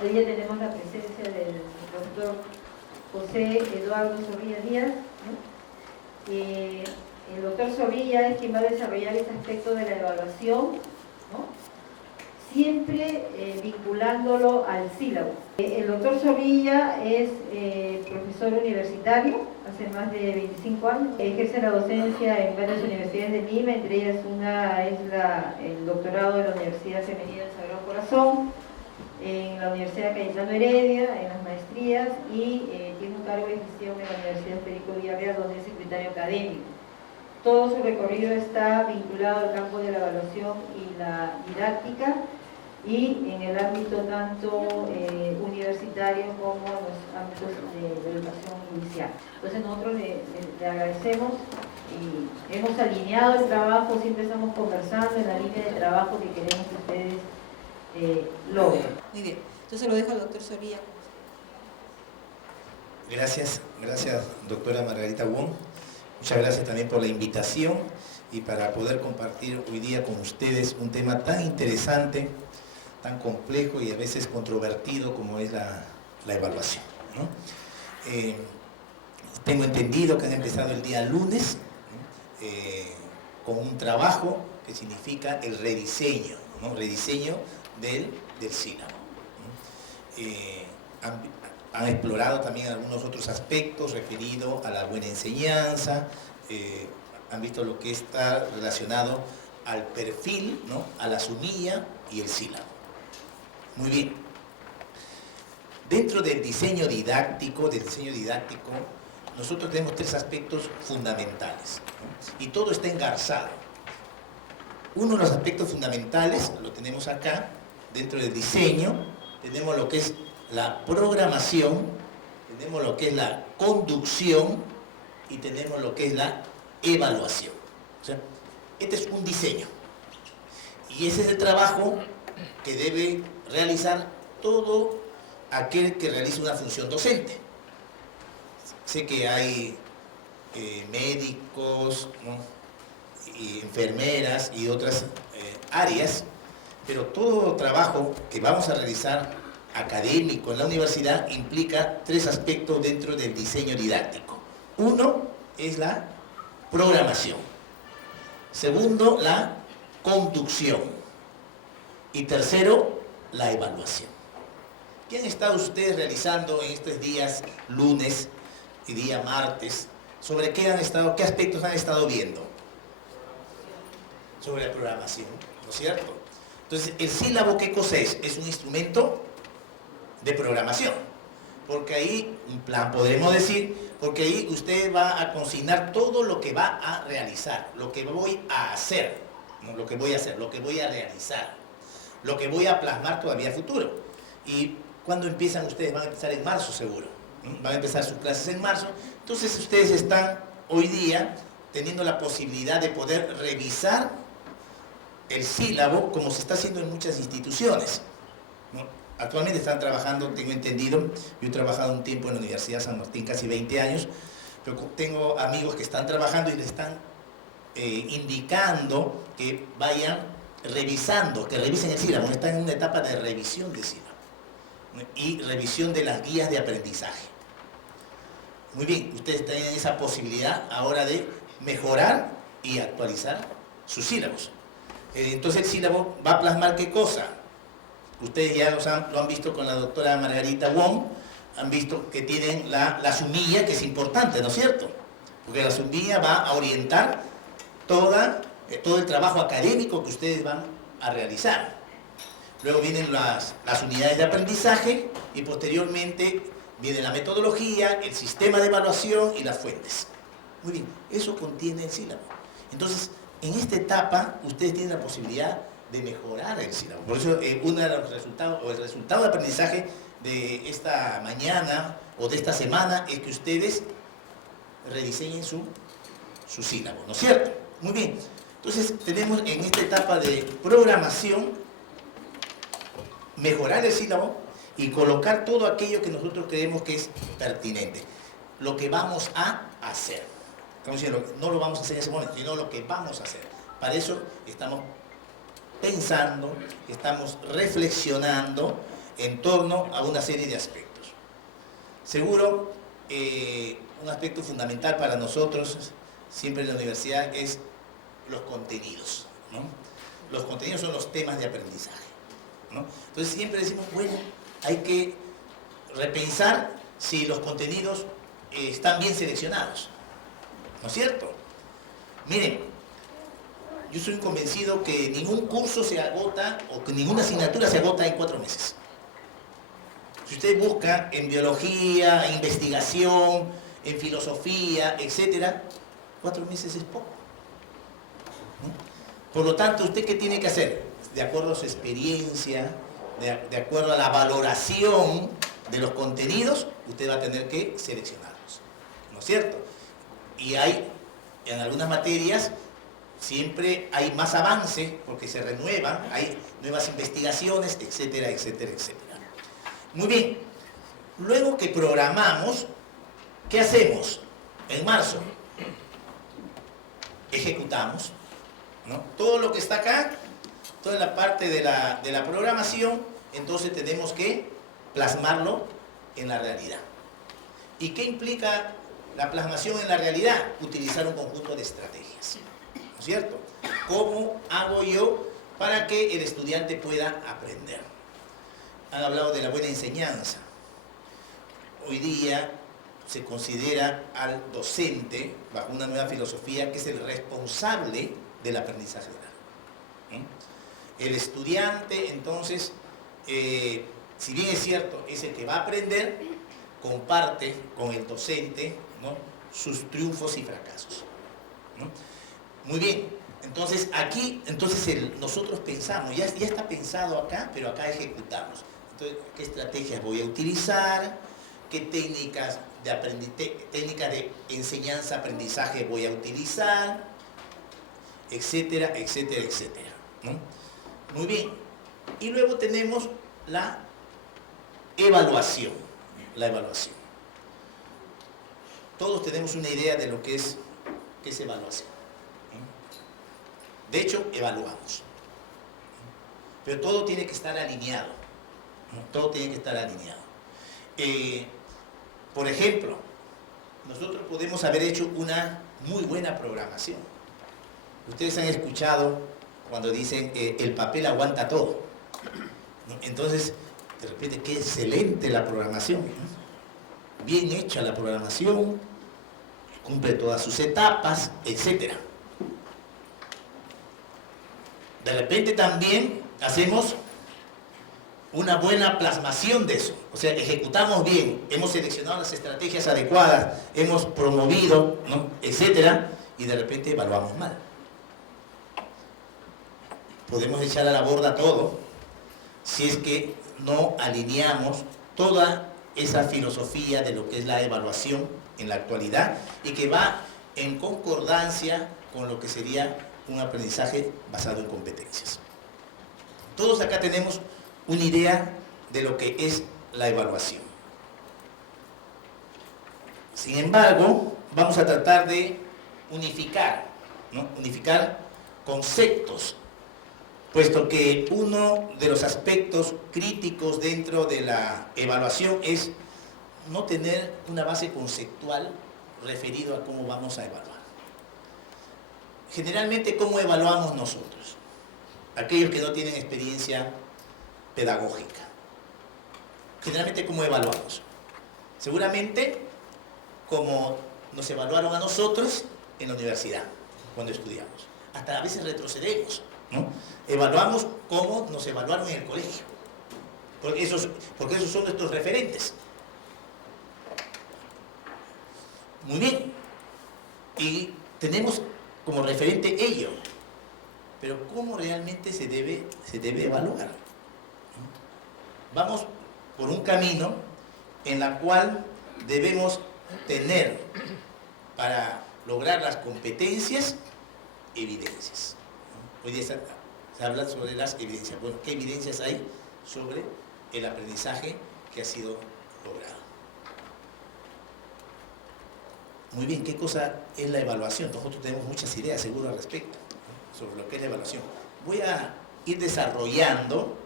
Hoy día tenemos la presencia del doctor José Eduardo Zorrilla Díaz, ¿no? El doctor Zorrilla es quien va a desarrollar este aspecto de la evaluación, ¿no? Siempre vinculándolo al sílabo. El doctor Zorrilla es profesor universitario, hace más de 25 años, ejerce la docencia en varias universidades de Lima, entre ellas una es el doctorado de la Universidad Femenina del Sagrado Corazón, en la Universidad Cayetano Heredia, en las maestrías, y tiene un cargo de gestión en la Universidad Federico Villarreal, donde es secretario académico. Todo su recorrido está vinculado al campo de la evaluación y la didáctica, y en el ámbito tanto universitario como en los ámbitos de educación inicial. Entonces nosotros le agradecemos y hemos alineado el trabajo, siempre estamos conversando en la línea de trabajo que queremos que ustedes logren. Muy bien, entonces lo dejo al doctor Zorrilla. Gracias doctora Margarita Wong. Muchas gracias también por la invitación y para poder compartir hoy día con ustedes un tema tan interesante, tan complejo y a veces controvertido como es la evaluación, ¿no? Tengo entendido que han empezado el día lunes, ¿no? Con un trabajo que significa el rediseño, ¿no? Rediseño del sílabo, ¿no? Han explorado también algunos otros aspectos referidos a la buena enseñanza, han visto lo que está relacionado al perfil, ¿no? A la sumilla y el sílabo. Muy bien. Dentro del diseño didáctico, nosotros tenemos tres aspectos fundamentales, ¿no? Y todo está engarzado. Uno de los aspectos fundamentales lo tenemos acá, dentro del diseño, tenemos lo que es la programación, tenemos lo que es la conducción y tenemos lo que es la evaluación. O sea, este es un diseño. Y ese es el trabajo que debe realizar todo aquel que realice una función docente. Sé que hay médicos, ¿no? Y enfermeras y otras áreas, pero todo trabajo que vamos a realizar académico en la universidad implica tres aspectos dentro del diseño didáctico. Uno es la programación. Segundo, la conducción. Y tercero, la evaluación. ¿Qué han estado ustedes realizando en estos días lunes y día martes? ¿Sobre qué aspectos han estado viendo? Sobre la programación, ¿no es cierto? Entonces, el sílabo, ¿qué cosa es? Es un instrumento de programación, porque ahí, un plan podremos decir, porque ahí usted va a consignar todo lo que va a realizar, lo que voy a hacer, no lo que voy a hacer, lo que voy a realizar, lo que voy a plasmar todavía a futuro. Y cuando empiezan ustedes, van a empezar en marzo seguro, ¿no? Van a empezar sus clases en marzo, entonces ustedes están hoy día teniendo la posibilidad de poder revisar el sílabo como se está haciendo en muchas instituciones, ¿no? Actualmente están trabajando, tengo entendido, yo he trabajado un tiempo en la Universidad San Martín, casi 20 años, pero tengo amigos que están trabajando y le están indicando que vayan revisando, que revisen el sílabo, están en una etapa de revisión del sílabo, ¿no? Y revisión de las guías de aprendizaje. Muy bien, ustedes tienen esa posibilidad ahora de mejorar y actualizar sus sílabos. Entonces el sílabo va a plasmar ¿qué cosa? Ustedes ya lo han visto con la doctora Margarita Wong, han visto que tienen la sumilla, que es importante, ¿no es cierto? Porque la sumilla va a orientar todo el trabajo académico que ustedes van a realizar. Luego vienen las unidades de aprendizaje y posteriormente viene la metodología, el sistema de evaluación y las fuentes. Muy bien, eso contiene el sílabo. Entonces, en esta etapa, ustedes tienen la posibilidad de mejorar el sílabo. Por eso, uno de los resultados, o el resultado de aprendizaje de esta mañana o de esta semana es que ustedes rediseñen su sílabo, ¿no es cierto? Muy bien. Entonces, tenemos en esta etapa de programación, mejorar el sílabo y colocar todo aquello que nosotros creemos que es pertinente. Lo que vamos a hacer. Estamos diciendo, no lo vamos a hacer en ese momento, sino lo que vamos a hacer. Para eso estamos pensando, estamos reflexionando en torno a una serie de aspectos. Seguro, un aspecto fundamental para nosotros, siempre en la universidad, es los contenidos, ¿no? Los contenidos son los temas de aprendizaje, ¿no? Entonces siempre decimos, bueno, hay que repensar si los contenidos están bien seleccionados, ¿no es cierto? Miren, yo soy convencido que ningún curso se agota o que ninguna asignatura se agota en 4 meses. Si usted busca en biología, en investigación, en filosofía, etcétera, 4 meses es poco, ¿no? Por lo tanto, ¿usted qué tiene que hacer? De acuerdo a su experiencia, de acuerdo a la valoración de los contenidos, usted va a tener que seleccionarlos, ¿no es cierto? Y hay, en algunas materias, siempre hay más avance porque se renuevan, hay nuevas investigaciones, etcétera, etcétera, etcétera. Muy bien, luego que programamos, ¿qué hacemos? En marzo, ejecutamos, ¿no? Todo lo que está acá, toda la parte de la programación, entonces tenemos que plasmarlo en la realidad. ¿Y qué implica la plasmación en la realidad? Utilizar un conjunto de estrategias, ¿no es cierto? ¿Cómo hago yo para que el estudiante pueda aprender? Han hablado de la buena enseñanza. Hoy día se considera al docente, bajo una nueva filosofía, que es el responsable del aprendizaje oral. El estudiante, entonces, si bien es cierto, es el que va a aprender, comparte con el docente, ¿no?, sus triunfos y fracasos, ¿no? Muy bien, entonces aquí, nosotros pensamos, ya está pensado acá, pero acá ejecutamos. Entonces, ¿qué estrategias voy a utilizar? ¿Qué técnicas de enseñanza-aprendizaje voy a utilizar? Etcétera, etcétera, etcétera, ¿no? Muy bien. Y luego tenemos la evaluación. La evaluación. Todos tenemos una idea de lo que es evaluación. De hecho, evaluamos. Pero todo tiene que estar alineado. Todo tiene que estar alineado. Por ejemplo, nosotros podemos haber hecho una muy buena programación. Ustedes han escuchado cuando dicen el papel aguanta todo, ¿no? Entonces, de repente, qué excelente la programación, ¿no? Bien hecha la programación, cumple todas sus etapas, etc. De repente también hacemos una buena plasmación de eso, o sea, ejecutamos bien, hemos seleccionado las estrategias adecuadas, hemos promovido, ¿no?, etcétera, y de repente evaluamos mal. Podemos echar a la borda todo si es que no alineamos toda esa filosofía de lo que es la evaluación en la actualidad y que va en concordancia con lo que sería un aprendizaje basado en competencias. Todos acá tenemos una idea de lo que es la evaluación. Sin embargo, vamos a tratar de unificar, ¿no?, unificar conceptos, puesto que uno de los aspectos críticos dentro de la evaluación es no tener una base conceptual referido a cómo vamos a evaluar. Generalmente, ¿cómo evaluamos nosotros? Aquellos que no tienen experiencia pedagógica. Generalmente, ¿cómo evaluamos? Seguramente, como nos evaluaron a nosotros en la universidad, cuando estudiamos. Hasta a veces retrocedemos, ¿no? Evaluamos cómo nos evaluaron en el colegio, porque esos son nuestros referentes. Muy bien, y tenemos como referente ello, pero ¿cómo realmente se debe evaluar? Vamos por un camino en el cual debemos tener, para lograr las competencias, evidencias. Hoy día se habla sobre las evidencias. Bueno, ¿qué evidencias hay sobre el aprendizaje que ha sido logrado? Muy bien, ¿qué cosa es la evaluación? Nosotros tenemos muchas ideas, seguro, al respecto, ¿no?, sobre lo que es la evaluación. Voy a ir desarrollando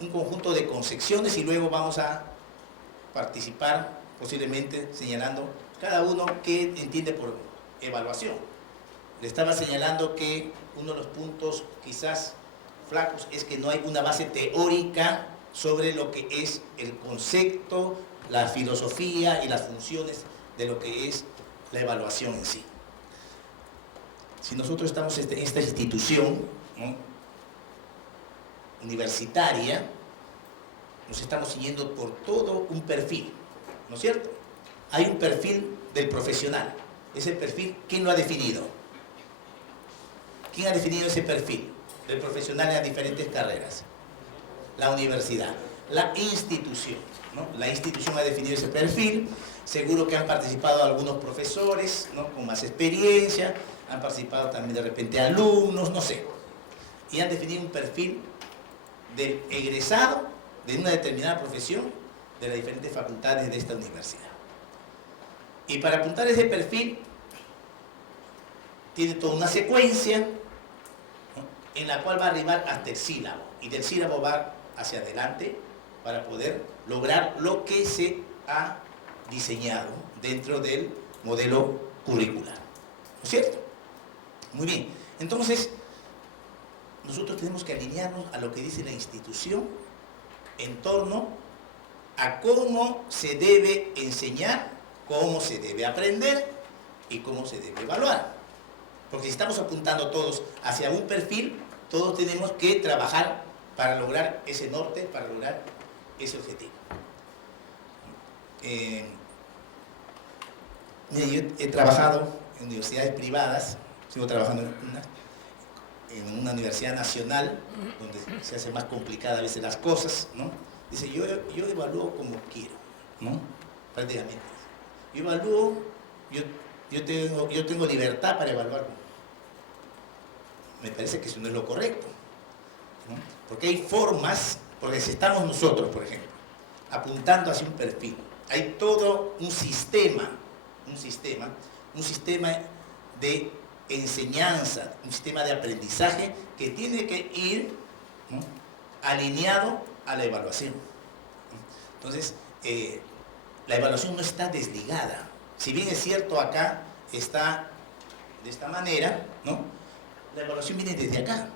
un conjunto de concepciones y luego vamos a participar posiblemente señalando cada uno qué entiende por evaluación. Le estaba señalando que uno de los puntos quizás flacos es que no hay una base teórica sobre lo que es el concepto, la filosofía y las funciones de lo que es la evaluación en sí. Si nosotros estamos en esta institución, ¿no?, universitaria, nos estamos siguiendo por todo un perfil, ¿no es cierto? Hay un perfil del profesional. Ese perfil, ¿quién lo ha definido? ¿Quién ha definido ese perfil del profesional en las diferentes carreras? La universidad, la institución, ¿no? La institución ha definido ese perfil. Seguro que han participado algunos profesores, ¿no?, con más experiencia, han participado también de repente alumnos, no sé, y han definido un perfil del egresado de una determinada profesión de las diferentes facultades de esta universidad. Y para apuntar ese perfil, tiene toda una secuencia, ¿no?, en la cual va a arribar hasta el sílabo, y del sílabo va hacia adelante para poder lograr lo que se ha diseñado dentro del modelo curricular, ¿no es cierto? Muy bien, entonces nosotros tenemos que alinearnos a lo que dice la institución en torno a cómo se debe enseñar, cómo se debe aprender y cómo se debe evaluar. Porque si estamos apuntando todos hacia un perfil, todos tenemos que trabajar para lograr ese norte, para lograr ese objetivo. Mire, yo he trabajado en universidades privadas, sigo trabajando en una universidad nacional, donde se hace más complicada a veces las cosas, ¿no? Dice, yo evalúo como quiero, ¿no? Prácticamente. Yo evalúo, yo tengo libertad para evaluar. Me parece que eso no es lo correcto, ¿no? Porque hay formas, porque si estamos nosotros, por ejemplo, apuntando hacia un perfil, hay todo un sistema de enseñanza, un sistema de aprendizaje que tiene que ir, ¿no?, alineado a la evaluación. Entonces, la evaluación no está desligada. Si bien es cierto acá está de esta manera, ¿no?, la evaluación viene desde acá.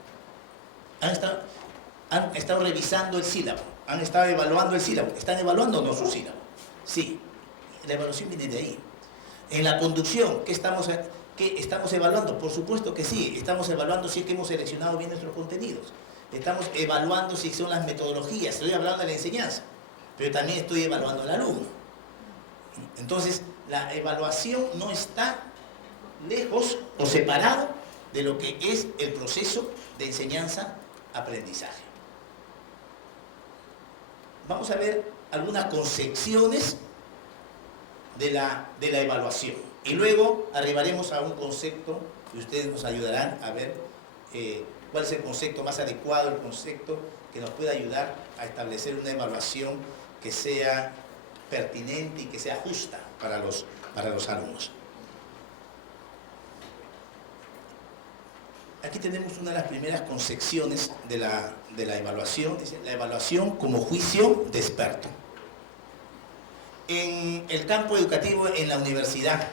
Han estado revisando el sílabo, han estado evaluando el sílabo. ¿Están evaluando o no su sílabo? Sí, la evaluación viene de ahí. En la conducción, ¿qué estamos evaluando? Por supuesto que sí, estamos evaluando si es que hemos seleccionado bien nuestros contenidos. Estamos evaluando si son las metodologías, estoy hablando de la enseñanza, pero también estoy evaluando al alumno. Entonces, la evaluación no está lejos o separado de lo que es el proceso de enseñanza-aprendizaje. Vamos a ver algunas concepciones de la evaluación y luego arribaremos a un concepto y ustedes nos ayudarán a ver cuál es el concepto más adecuado, el concepto que nos pueda ayudar a establecer una evaluación que sea pertinente y que sea justa para los alumnos. Aquí tenemos una de las primeras concepciones de la evaluación, dice la evaluación como juicio de experto. En el campo educativo, en la universidad,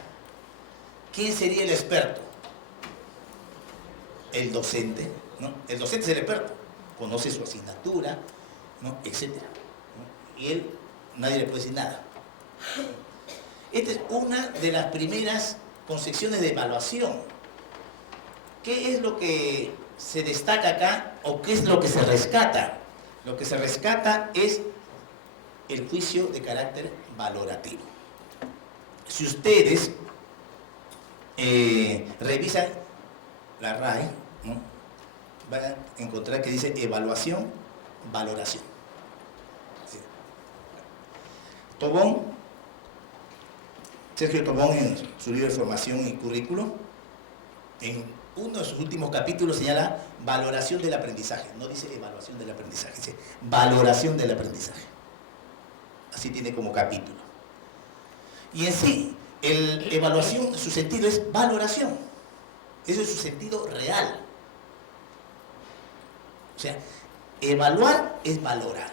¿quién sería el experto? El docente, ¿no? El docente es el experto, conoce su asignatura, ¿no?, etcétera, ¿no? Y él, nadie le puede decir nada. Esta es una de las primeras concepciones de evaluación. ¿Qué es lo que se destaca acá o qué es lo que se rescata? Lo que se rescata es el juicio de carácter valorativo. Si ustedes revisan la RAE, ¿no?, van a encontrar que dice evaluación, valoración. ¿Sí? Sergio Tobón, en su libro de formación y currículo, en uno de sus últimos capítulos señala valoración del aprendizaje. No dice evaluación del aprendizaje, dice valoración del aprendizaje. Así tiene como capítulo. Y en sí, evaluación, su sentido es valoración. Eso es su sentido real. O sea, Evaluar es valorar.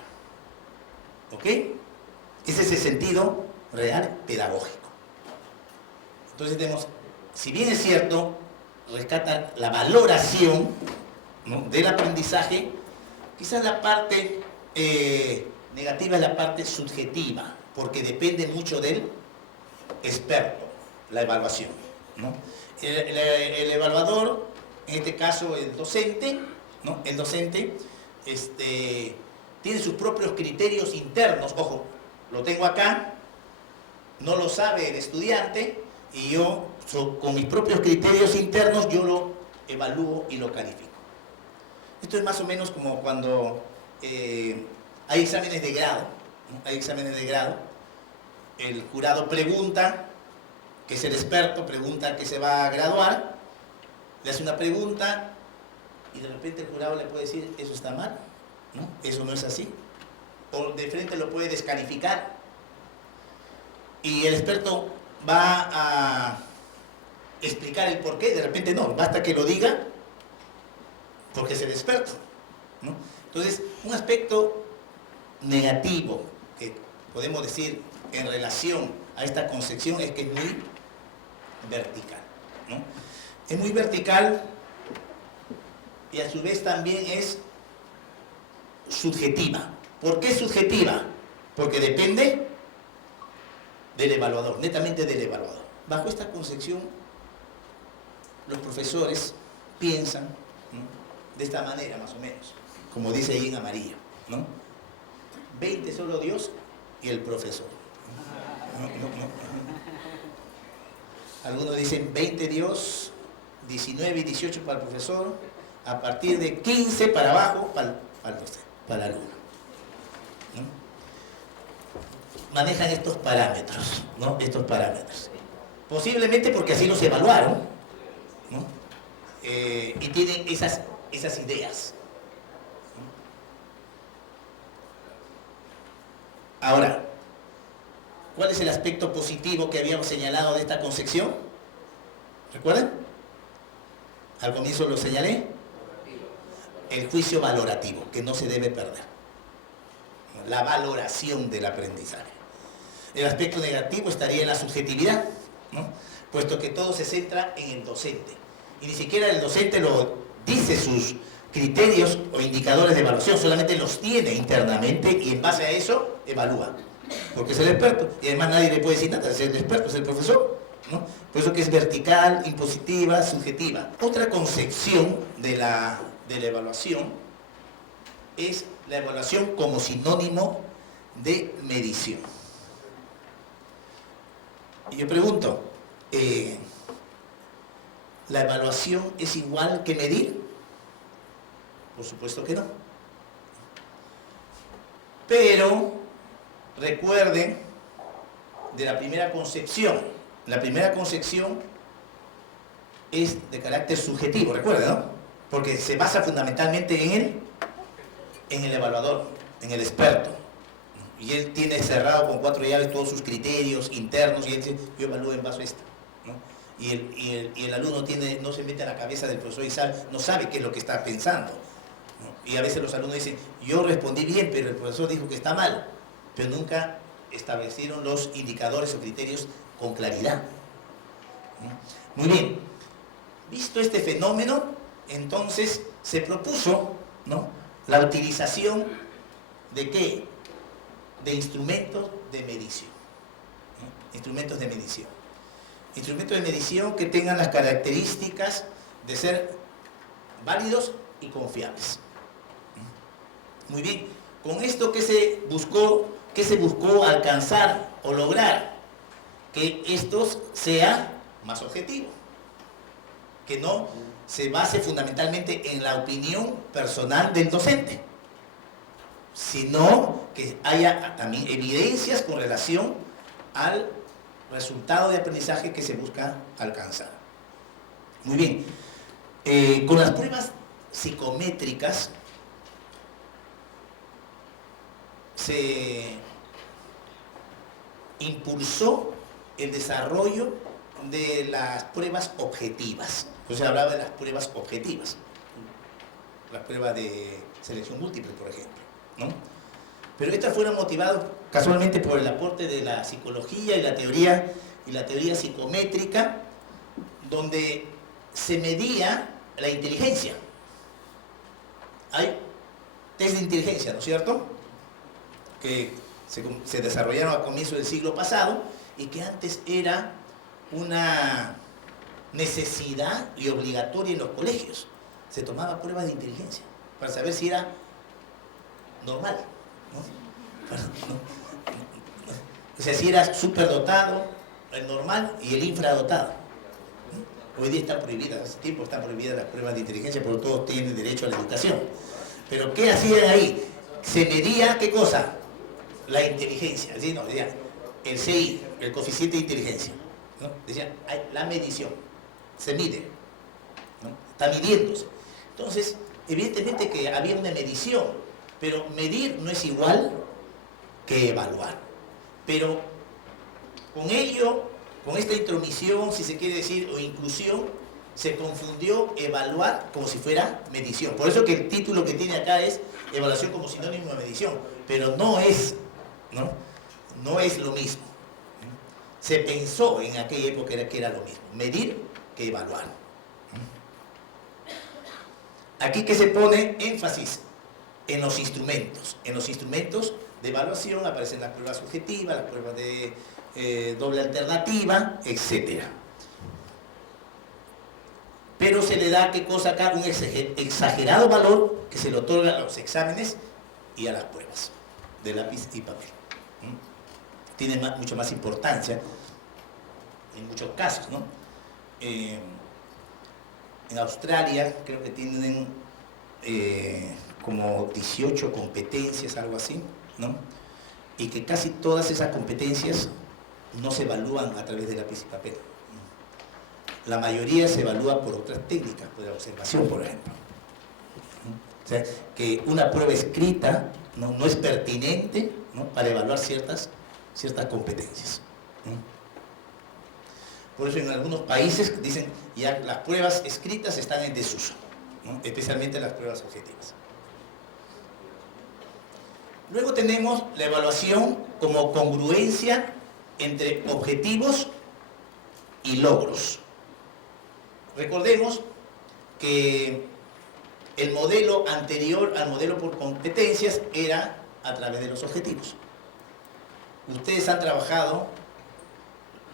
¿Ok? Ese es el sentido real pedagógico. Entonces tenemos, si bien es cierto, rescata la valoración, ¿no?, del aprendizaje, quizás la parte negativa es la parte subjetiva, porque depende mucho del experto, la evaluación, ¿no? El evaluador, en este caso el docente, ¿no?, el docente tiene sus propios criterios internos. Ojo, lo tengo acá, no lo sabe el estudiante, y yo con mis propios criterios internos yo lo evalúo y lo califico. Esto es más o menos como cuando hay exámenes de grado, ¿no? Hay exámenes de grado, el jurado pregunta, que es el experto, pregunta que se va a graduar, le hace una pregunta y de repente el jurado le puede decir, eso está mal, ¿no?, eso no es así, o de frente lo puede descalificar, y el experto va a explicar el porqué, de repente no, basta que lo diga porque es el experto, ¿no? Entonces, un aspecto negativo que podemos decir en relación a esta concepción es que es muy vertical, ¿no? Es muy vertical y a su vez también es subjetiva. ¿Por qué subjetiva? Porque depende del evaluador, netamente del evaluador. Bajo esta concepción, los profesores piensan, ¿no?, de esta manera más o menos, como dice ahí en amarillo, ¿no? 20 solo Dios y el profesor. Algunos dicen 20 Dios, 19 y 18 para el profesor, a partir de 15 para abajo para el docente, para el alumno, ¿no? Manejan estos parámetros, ¿no? Estos parámetros. Posiblemente porque así los evaluaron, ¿no? Y tienen esas ideas. Ahora, ¿cuál es el aspecto positivo que habíamos señalado de esta concepción? ¿Recuerdan? Al comienzo lo señalé. El juicio valorativo, que no se debe perder. La valoración del aprendizaje. El aspecto negativo estaría en la subjetividad, ¿no?, puesto que todo se centra en el docente. Y ni siquiera el docente lo dice sus criterios o indicadores de evaluación, solamente los tiene internamente y en base a eso evalúa, porque es el experto y además nadie le puede decir nada, es el experto, es el profesor, ¿no? Por eso que es vertical, impositiva, subjetiva. Otra concepción de la evaluación es la evaluación como sinónimo de medición. Y yo pregunto, ¿la evaluación es igual que medir? Por supuesto que no. Pero recuerden de la primera concepción. La primera concepción es de carácter subjetivo, recuerden, ¿no? Porque se basa fundamentalmente en el evaluador, en el experto. Y él tiene cerrado con 4 llaves todos sus criterios internos y él dice, yo evalúo en base a esto, ¿no? Y el alumno no se mete a la cabeza del profesor y no sabe qué es lo que está pensando, ¿no? Y a veces los alumnos dicen, yo respondí bien, pero el profesor dijo que está mal, pero nunca establecieron los indicadores o criterios con claridad, ¿no? Muy bien, visto este fenómeno, entonces se propuso, ¿no?, la utilización de ¿qué? De instrumentos de medición, ¿no? Instrumentos de medición. Instrumentos de medición que tengan las características de ser válidos y confiables. Muy bien, con esto ¿qué se buscó alcanzar o lograr? Que esto sea más objetivo, que no se base fundamentalmente en la opinión personal del docente, sino que haya también evidencias con relación al resultado de aprendizaje que se busca alcanzar. Muy bien, con las pruebas psicométricas se impulsó el desarrollo de las pruebas objetivas. Entonces hablaba de las pruebas objetivas. las pruebas de selección múltiple, por ejemplo, ¿no? Pero estas fueron motivadas casualmente por el aporte de la psicología y la teoría psicométrica, donde se medía la inteligencia. Hay test de inteligencia, ¿no es cierto?, que se desarrollaron a comienzos del siglo pasado y que antes era una necesidad y obligatoria en los colegios. Se tomaba pruebas de inteligencia para saber si era normal, ¿no? O sea, si era superdotado, el normal y el infradotado. Hoy día están prohibidas, hace tiempo están prohibidas las pruebas de inteligencia porque todos tienen derecho a la educación. Pero ¿qué hacían ahí? Se medía, ¿qué cosa? La inteligencia. ¿Sí? No, decía, el CI, el coeficiente de inteligencia, ¿no? Decía, la medición, se mide, ¿no? Está midiéndose. Entonces, evidentemente que había una medición, pero medir no es igual que evaluar. Pero con ello, con esta intromisión, si se quiere decir, o inclusión, se confundió evaluar como si fuera medición. Por eso que el título que tiene acá es evaluación como sinónimo de medición, pero no es, ¿no? No es lo mismo. Se pensó en aquella época que era lo mismo, medir que evaluar. Aquí que se pone énfasis en los instrumentos. En los instrumentos de evaluación aparecen las pruebas subjetivas, las pruebas de doble alternativa, etc. Pero se le da, ¿qué cosa acá? Un exagerado valor que se le otorga a los exámenes y a las pruebas de lápiz y papel. Tiene mucho más importancia en muchos casos, ¿no? En Australia creo que tienen como 18 competencias, algo así, ¿no? Y que casi todas esas competencias no se evalúan a través de lápiz y papel. La mayoría se evalúa por otras técnicas, por la observación, por ejemplo. O sea, que una prueba escrita no es pertinente, ¿no?, para evaluar ciertas competencias. Por eso en algunos países dicen ya las pruebas escritas están en desuso, ¿no?, especialmente las pruebas objetivas. Luego tenemos la evaluación como congruencia entre objetivos y logros. Recordemos que el modelo anterior al modelo por competencias era a través de los objetivos. Ustedes han trabajado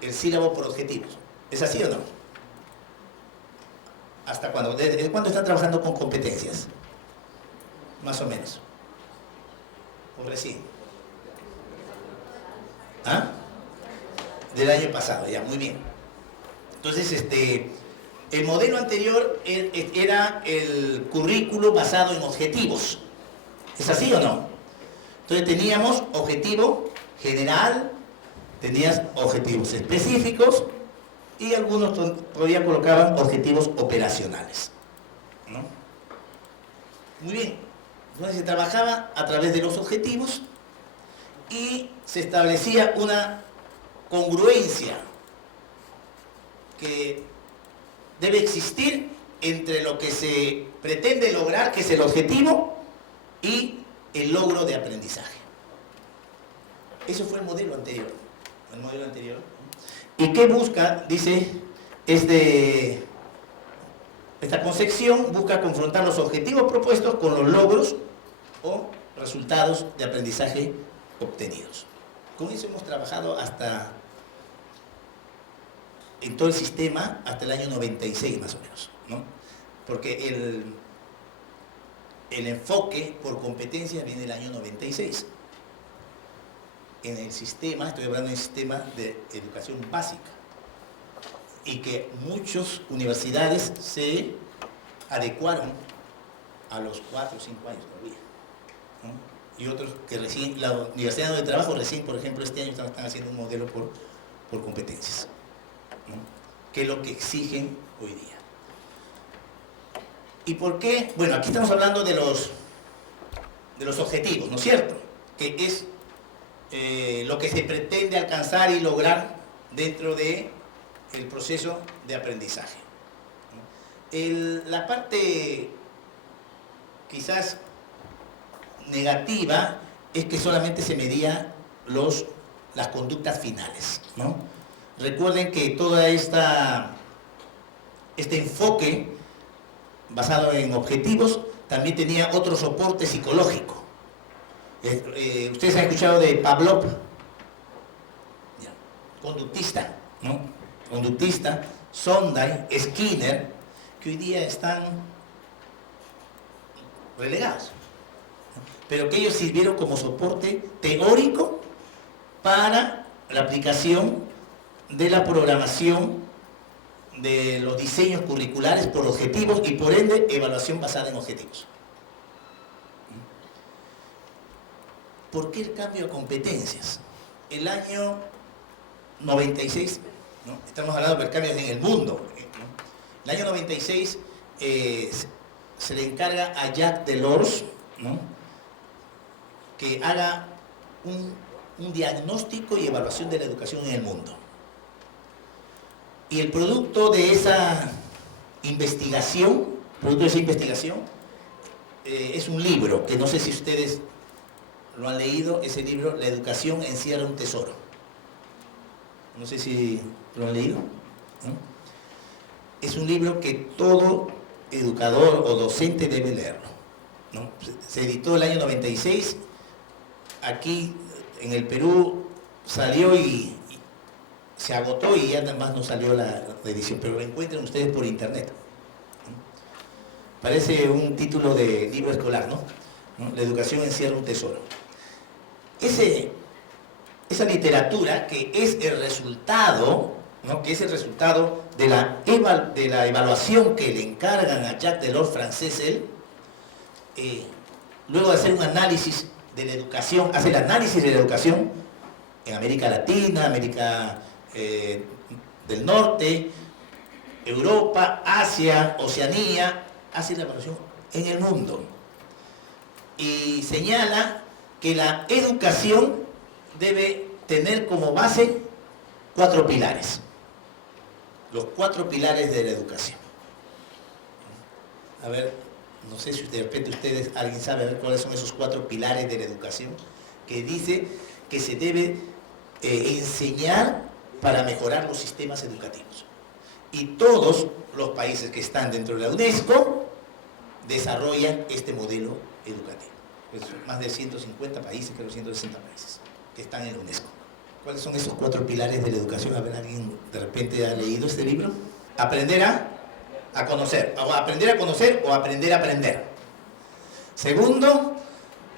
el sílabo por objetivos. ¿Es así o no? ¿Hasta cuándo? ¿Desde cuándo están trabajando con competencias? Más o menos. ¿O recién? ¿Ah? Del año pasado, ya, muy bien. Entonces, el modelo anterior era el currículo basado en objetivos. ¿Es así o no? Entonces teníamos objetivo general, tenías objetivos específicos y algunos todavía colocaban objetivos operacionales, ¿no? Muy bien. Entonces se trabajaba a través de los objetivos y se establecía una congruencia que debe existir entre lo que se pretende lograr, que es el objetivo, y el logro de aprendizaje. Eso fue el modelo anterior. El modelo anterior. ¿Y qué busca? Dice, esta concepción busca confrontar los objetivos propuestos con los logros o resultados de aprendizaje obtenidos. Con eso hemos trabajado en todo el sistema hasta el año 96 más o menos, ¿no? Porque el enfoque por competencia viene del año 96. En el sistema, estoy hablando del sistema de educación básica, y que muchas universidades se adecuaron a los 4 o 5 años todavía, ¿no? Y otros que recién, la Universidad donde trabajo recién, por ejemplo, este año están haciendo un modelo por competencias, ¿no?, que es lo que exigen hoy día. ¿Y por qué? Bueno, aquí estamos hablando de los objetivos, ¿no es cierto? Que es lo que se pretende alcanzar y lograr dentro del proceso de aprendizaje. La parte quizás negativa es que solamente se medían las conductas finales, ¿no? Recuerden que toda este enfoque basado en objetivos también tenía otro soporte psicológico. Ustedes han escuchado de Pavlov, conductista, ¿no? Conductista, Sondheim, Skinner, que hoy día están relegados, pero que ellos sirvieron como soporte teórico para la aplicación de la programación de los diseños curriculares por objetivos y por ende evaluación basada en objetivos. ¿Por qué el cambio de competencias? El año 96, ¿no? Estamos hablando del cambio en el mundo, ¿no? El año 96 se le encarga a Jacques Delors, ¿no?, que haga un diagnóstico y evaluación de la educación en el mundo. Y el producto de esa investigación, es un libro que no sé si ustedes lo han leído. Ese libro, La educación encierra un tesoro. No sé si lo han leído, ¿no? Es un libro que todo educador o docente debe leerlo, ¿no? Se editó el año 96. Aquí en el Perú salió y se agotó y ya nada más no salió la edición, pero lo encuentran ustedes por internet, ¿no? Parece un título de libro escolar, ¿no? La educación encierra un tesoro. Esa literatura que es el resultado, ¿no?, que es el resultado de la evaluación que le encargan a Jacques Delors, francés él, luego de hacer un análisis de la educación, hace el análisis de la educación en América Latina, América del Norte, Europa, Asia, Oceanía, hace la evaluación en el mundo y señala que la educación debe tener como base 4 pilares, los 4 pilares de la educación. A ver, no sé si de repente alguien sabe cuáles son esos 4 pilares de la educación, que dice que se debe enseñar para mejorar los sistemas educativos. Y todos los países que están dentro de la UNESCO desarrollan este modelo educativo. Pues más de 150 países, creo 160 países, que están en la UNESCO. ¿Cuáles son esos 4 pilares de la educación? A ver, ¿alguien de repente ha leído este libro? Aprender a conocer, o aprender a conocer o aprender a aprender. Segundo,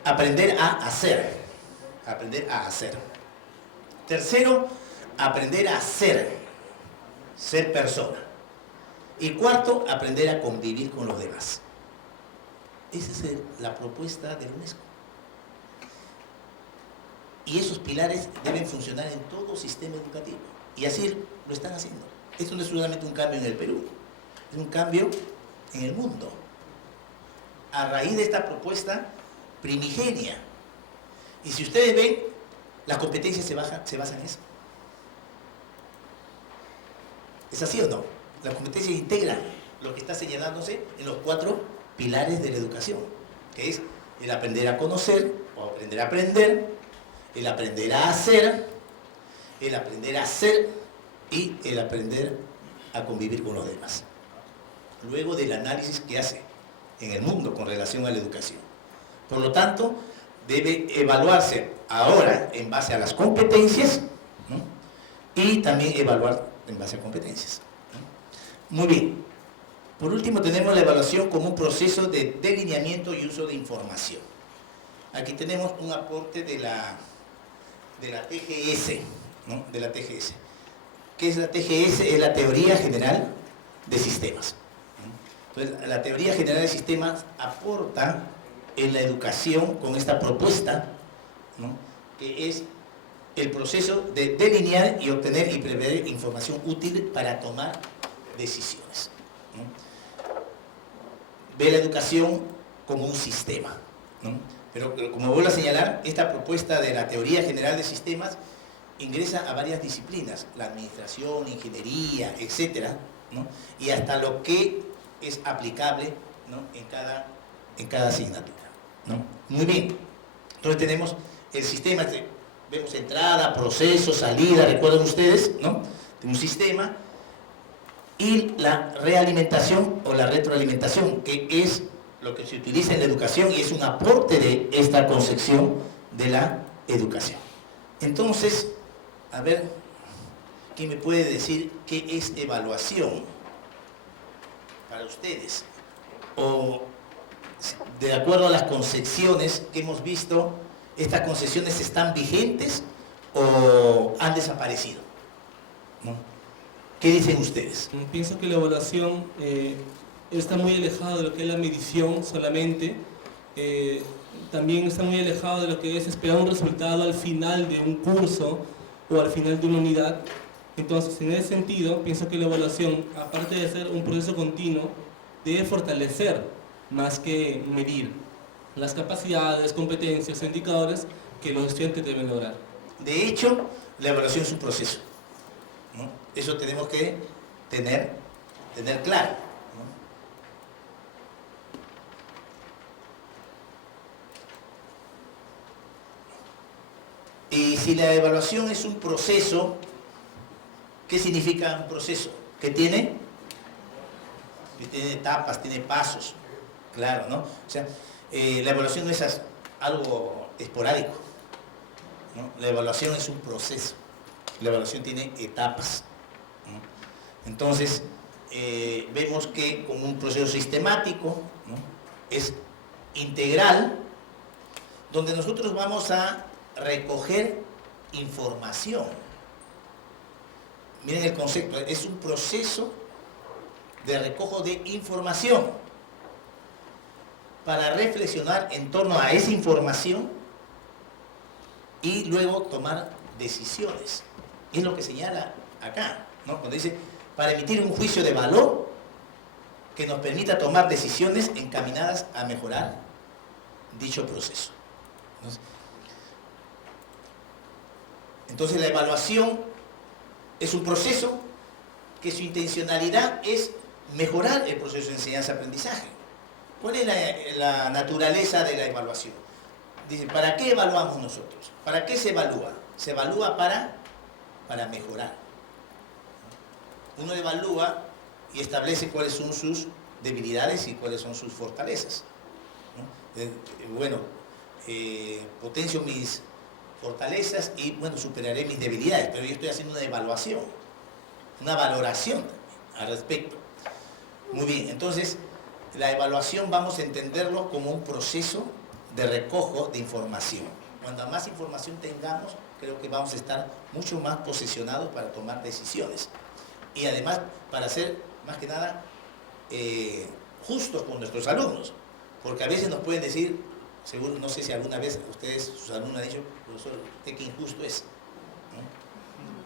aprender a hacer. Aprender a hacer. Tercero, aprender a ser persona. Y cuarto, aprender a convivir con los demás. Esa es la propuesta de la UNESCO. Y esos pilares deben funcionar en todo sistema educativo. Y así lo están haciendo. Esto no es solamente un cambio en el Perú, es un cambio en el mundo. A raíz de esta propuesta primigenia. Y si ustedes ven, las competencias se basan en eso. ¿Es así o no? Las competencias integran lo que está señalándose en los 4 pilares de la educación, que es el aprender a conocer o aprender a aprender, el aprender a hacer, el aprender a ser y el aprender a convivir con los demás. Luego del análisis que hace en el mundo con relación a la educación. Por lo tanto, debe evaluarse ahora en base a las competencias, ¿no?, y también evaluar en base a competencias, ¿no? Muy bien. Por último, tenemos la evaluación como un proceso de delineamiento y uso de información. Aquí tenemos un aporte de la TGS, ¿no?, de la TGS. ¿Qué es la TGS? Es la Teoría General de Sistemas. Entonces, la Teoría General de Sistemas aporta en la educación con esta propuesta, ¿no?, que es el proceso de delinear y obtener y prever información útil para tomar decisiones, ¿no? Ve la educación como un sistema, ¿no? Pero como vuelvo a señalar, esta propuesta de la Teoría General de Sistemas ingresa a varias disciplinas, la administración, ingeniería, etcétera, ¿no?, y hasta lo que es aplicable, ¿no?, en cada en cada asignatura, ¿no? Muy bien. Entonces tenemos el sistema, vemos entrada, proceso, salida, recuerdan ustedes, ¿no? Tenemos un sistema y la realimentación o la retroalimentación, que es lo que se utiliza en la educación y es un aporte de esta concepción de la educación. Entonces, a ver, ¿quién me puede decir qué es evaluación para ustedes? O de acuerdo a las concepciones que hemos visto, ¿estas concepciones están vigentes o han desaparecido? ¿No? ¿Qué dicen ustedes? Pienso que la evaluación está muy alejada de lo que es la medición solamente. También está muy alejado de lo que es esperar un resultado al final de un curso o al final de una unidad. Entonces, en ese sentido, pienso que la evaluación, aparte de ser un proceso continuo, debe fortalecer más que medir las capacidades, competencias, indicadores que los estudiantes deben lograr. De hecho, la evaluación es un proceso, ¿no? Eso tenemos que tener claro, ¿no? Y si la evaluación es un proceso, ¿qué significa un proceso? ¿Qué tiene? Que tiene etapas, tiene pasos, claro, ¿no? O sea, la evaluación no es algo esporádico, ¿no? La evaluación es un proceso, la evaluación tiene etapas, ¿no? Entonces, vemos que como un proceso sistemático, ¿no? Es integral, donde nosotros vamos a recoger información. Miren el concepto, es un proceso de recojo de información para reflexionar en torno a esa información y luego tomar decisiones. Es lo que señala acá, ¿no? Cuando dice, para emitir un juicio de valor que nos permita tomar decisiones encaminadas a mejorar dicho proceso. Entonces la evaluación es un proceso que su intencionalidad es mejorar el proceso de enseñanza-aprendizaje. ¿Cuál es la naturaleza de la evaluación? Dice, ¿para qué evaluamos nosotros? ¿Para qué se evalúa? Se evalúa para mejorar. Uno evalúa y establece cuáles son sus debilidades y cuáles son sus fortalezas, ¿no? Bueno, potencio mis fortalezas y, bueno, superaré mis debilidades, pero yo estoy haciendo una evaluación, una valoración al respecto. Muy bien, entonces, la evaluación vamos a entenderlo como un proceso de recojo de información. Cuando más información tengamos, creo que vamos a estar mucho más posicionados para tomar decisiones. Y además, para ser, más que nada, justos con nuestros alumnos. Porque a veces nos pueden decir, seguro, no sé si alguna vez ustedes, sus alumnos han dicho, profesor, usted qué injusto es,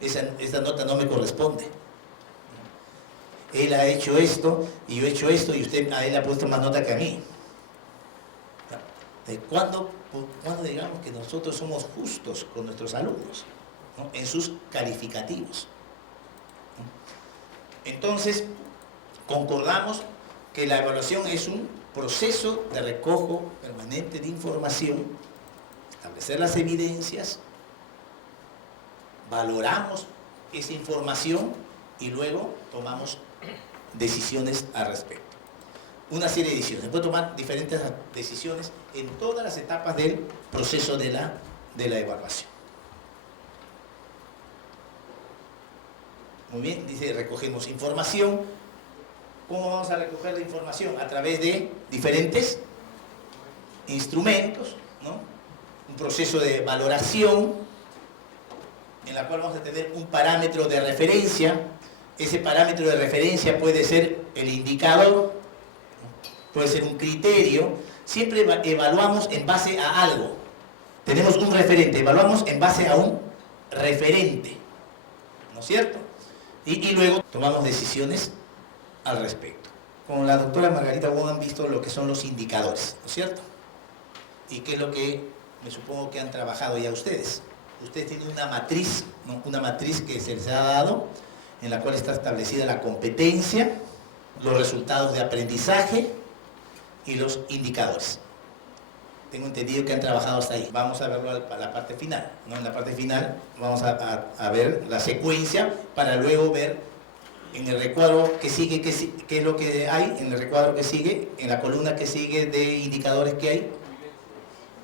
¿no? Esa nota no me corresponde, ¿no? Él ha hecho esto y yo he hecho esto y usted a él ha puesto más nota que a mí. ¿Cuándo digamos que nosotros somos justos con nuestros alumnos, ¿no? En sus calificativos, ¿no? Entonces, concordamos que la evaluación es un proceso de recojo permanente de información, establecer las evidencias, valoramos esa información y luego tomamos decisiones al respecto. Una serie de decisiones, se puede tomar diferentes decisiones en todas las etapas del proceso de la evaluación. Muy bien, dice, recogemos información. ¿Cómo vamos a recoger la información? A través de diferentes instrumentos, ¿no? Un proceso de valoración en la cual vamos a tener un parámetro de referencia. Ese parámetro de referencia puede ser el indicador, puede ser un criterio. Siempre evaluamos en base a algo. Tenemos un referente, evaluamos en base a un referente, ¿no es cierto? Y luego tomamos decisiones al respecto. Con la doctora Margarita Wong han visto lo que son los indicadores, ¿no es cierto? Y qué es lo que me supongo que han trabajado ya ustedes. Ustedes tienen una matriz, ¿no? Una matriz que se les ha dado, en la cual está establecida la competencia, los resultados de aprendizaje y los indicadores. Tengo entendido que han trabajado hasta ahí. Vamos a verlo a la parte final, ¿no? En la parte final vamos a ver la secuencia para luego ver en el recuadro que sigue qué es lo que hay, en el recuadro que sigue, en la columna que sigue de indicadores que hay,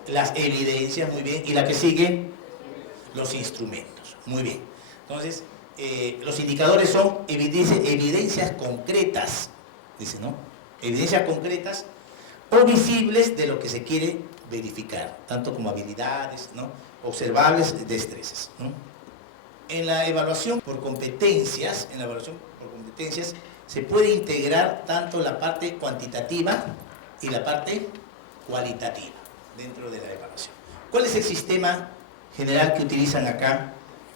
las evidencias, muy bien, y la que sigue, los instrumentos, muy bien. Entonces, los indicadores son evidencias concretas, dice, ¿no? Evidencias concretas o visibles de lo que se quiere verificar, tanto como habilidades, ¿no? Observables, destrezas, ¿no? En la evaluación por competencias, se puede integrar tanto la parte cuantitativa y la parte cualitativa dentro de la evaluación. ¿Cuál es el sistema general que utilizan acá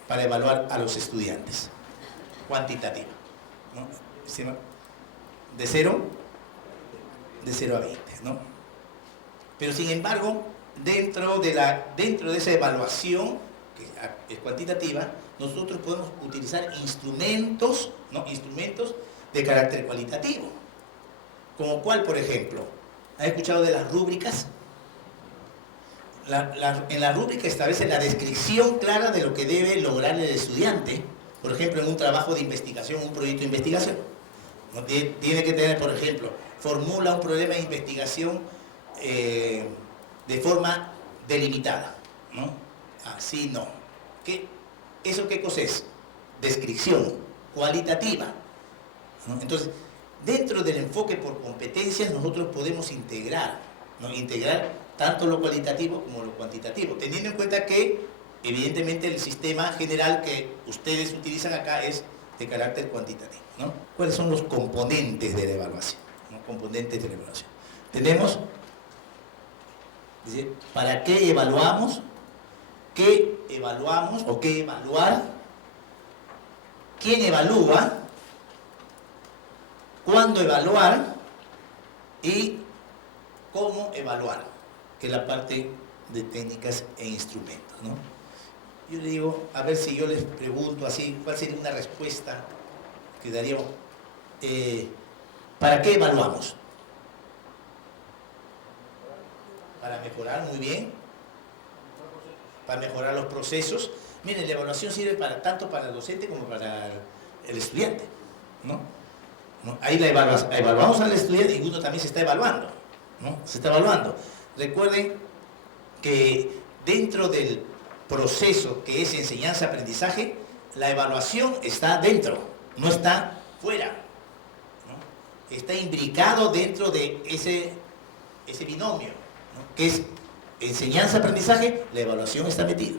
para evaluar a los estudiantes? Cuantitativa, ¿no? Sistema de 0 a 20, ¿no? Pero sin embargo, dentro de esa evaluación que es cuantitativa, nosotros podemos utilizar instrumentos, ¿no? Instrumentos de carácter cualitativo. Como cuál, por ejemplo, ¿han escuchado de las rúbricas? En la rúbrica establece la descripción clara de lo que debe lograr el estudiante, por ejemplo, en un trabajo de investigación, un proyecto de investigación. ¿No? Tiene que tener, por ejemplo, formula un problema de investigación de forma delimitada, ¿no? Así no. ¿Eso qué cosa es? Descripción cualitativa, ¿no? Entonces, dentro del enfoque por competencias, nosotros podemos integrar, ¿no? Integrar tanto lo cualitativo como lo cuantitativo, teniendo en cuenta que, evidentemente, el sistema general que ustedes utilizan acá es de carácter cuantitativo, ¿no? ¿Cuáles son los componentes de la evaluación? ¿No? Componentes de la evaluación. Tenemos, dice, ¿para qué evaluamos? ¿Qué evaluamos o qué evaluar? ¿Quién evalúa? ¿Cuándo evaluar? Y cómo evaluar, que es la parte de técnicas e instrumentos, ¿no? Yo le digo, a ver si yo les pregunto así, ¿cuál sería una respuesta que daríamos? ¿Para qué evaluamos? Para mejorar, muy bien. Para mejorar los procesos. Miren, la evaluación sirve tanto para el docente como para el estudiante, ¿no? Ahí evaluamos al estudiante y uno también se está evaluando, ¿no? Se está evaluando. Recuerden que dentro del proceso que es enseñanza-aprendizaje, la evaluación está dentro, no está fuera, ¿no? Está imbricado dentro de ese binomio, ¿no? Que es enseñanza-aprendizaje, la evaluación está metida.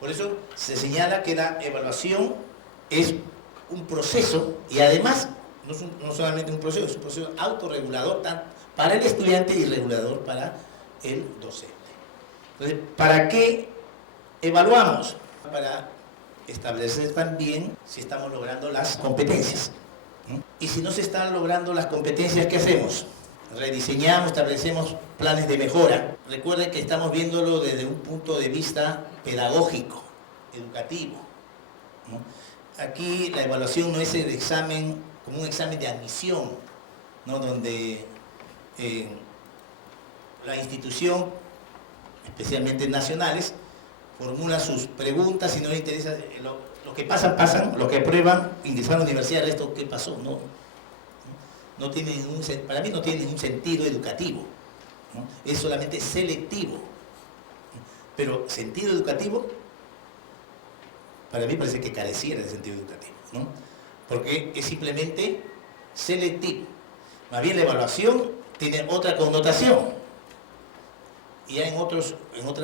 Por eso se señala que la evaluación es un proceso y además no solamente un proceso, es un proceso autorregulador para el estudiante y regulador para el docente. Entonces, ¿para qué evaluamos? Para establecer también si estamos logrando las competencias, ¿no? Y si no se están logrando las competencias, ¿qué hacemos? Rediseñamos, establecemos planes de mejora. Recuerden que estamos viéndolo desde un punto de vista pedagógico, educativo, ¿no? Aquí la evaluación no es el examen como un examen de admisión, ¿no? Donde la institución, especialmente nacionales, formula sus preguntas y no les interesa, lo que pasan, lo que aprueban, ingresan a la universidad, el resto, ¿qué pasó? No tiene para mí no tiene ningún sentido educativo, ¿no? Es solamente selectivo. Pero sentido educativo, para mí parece que careciera de sentido educativo, ¿no? Porque es simplemente selectivo. Más bien la evaluación tiene otra connotación. Y ya en otras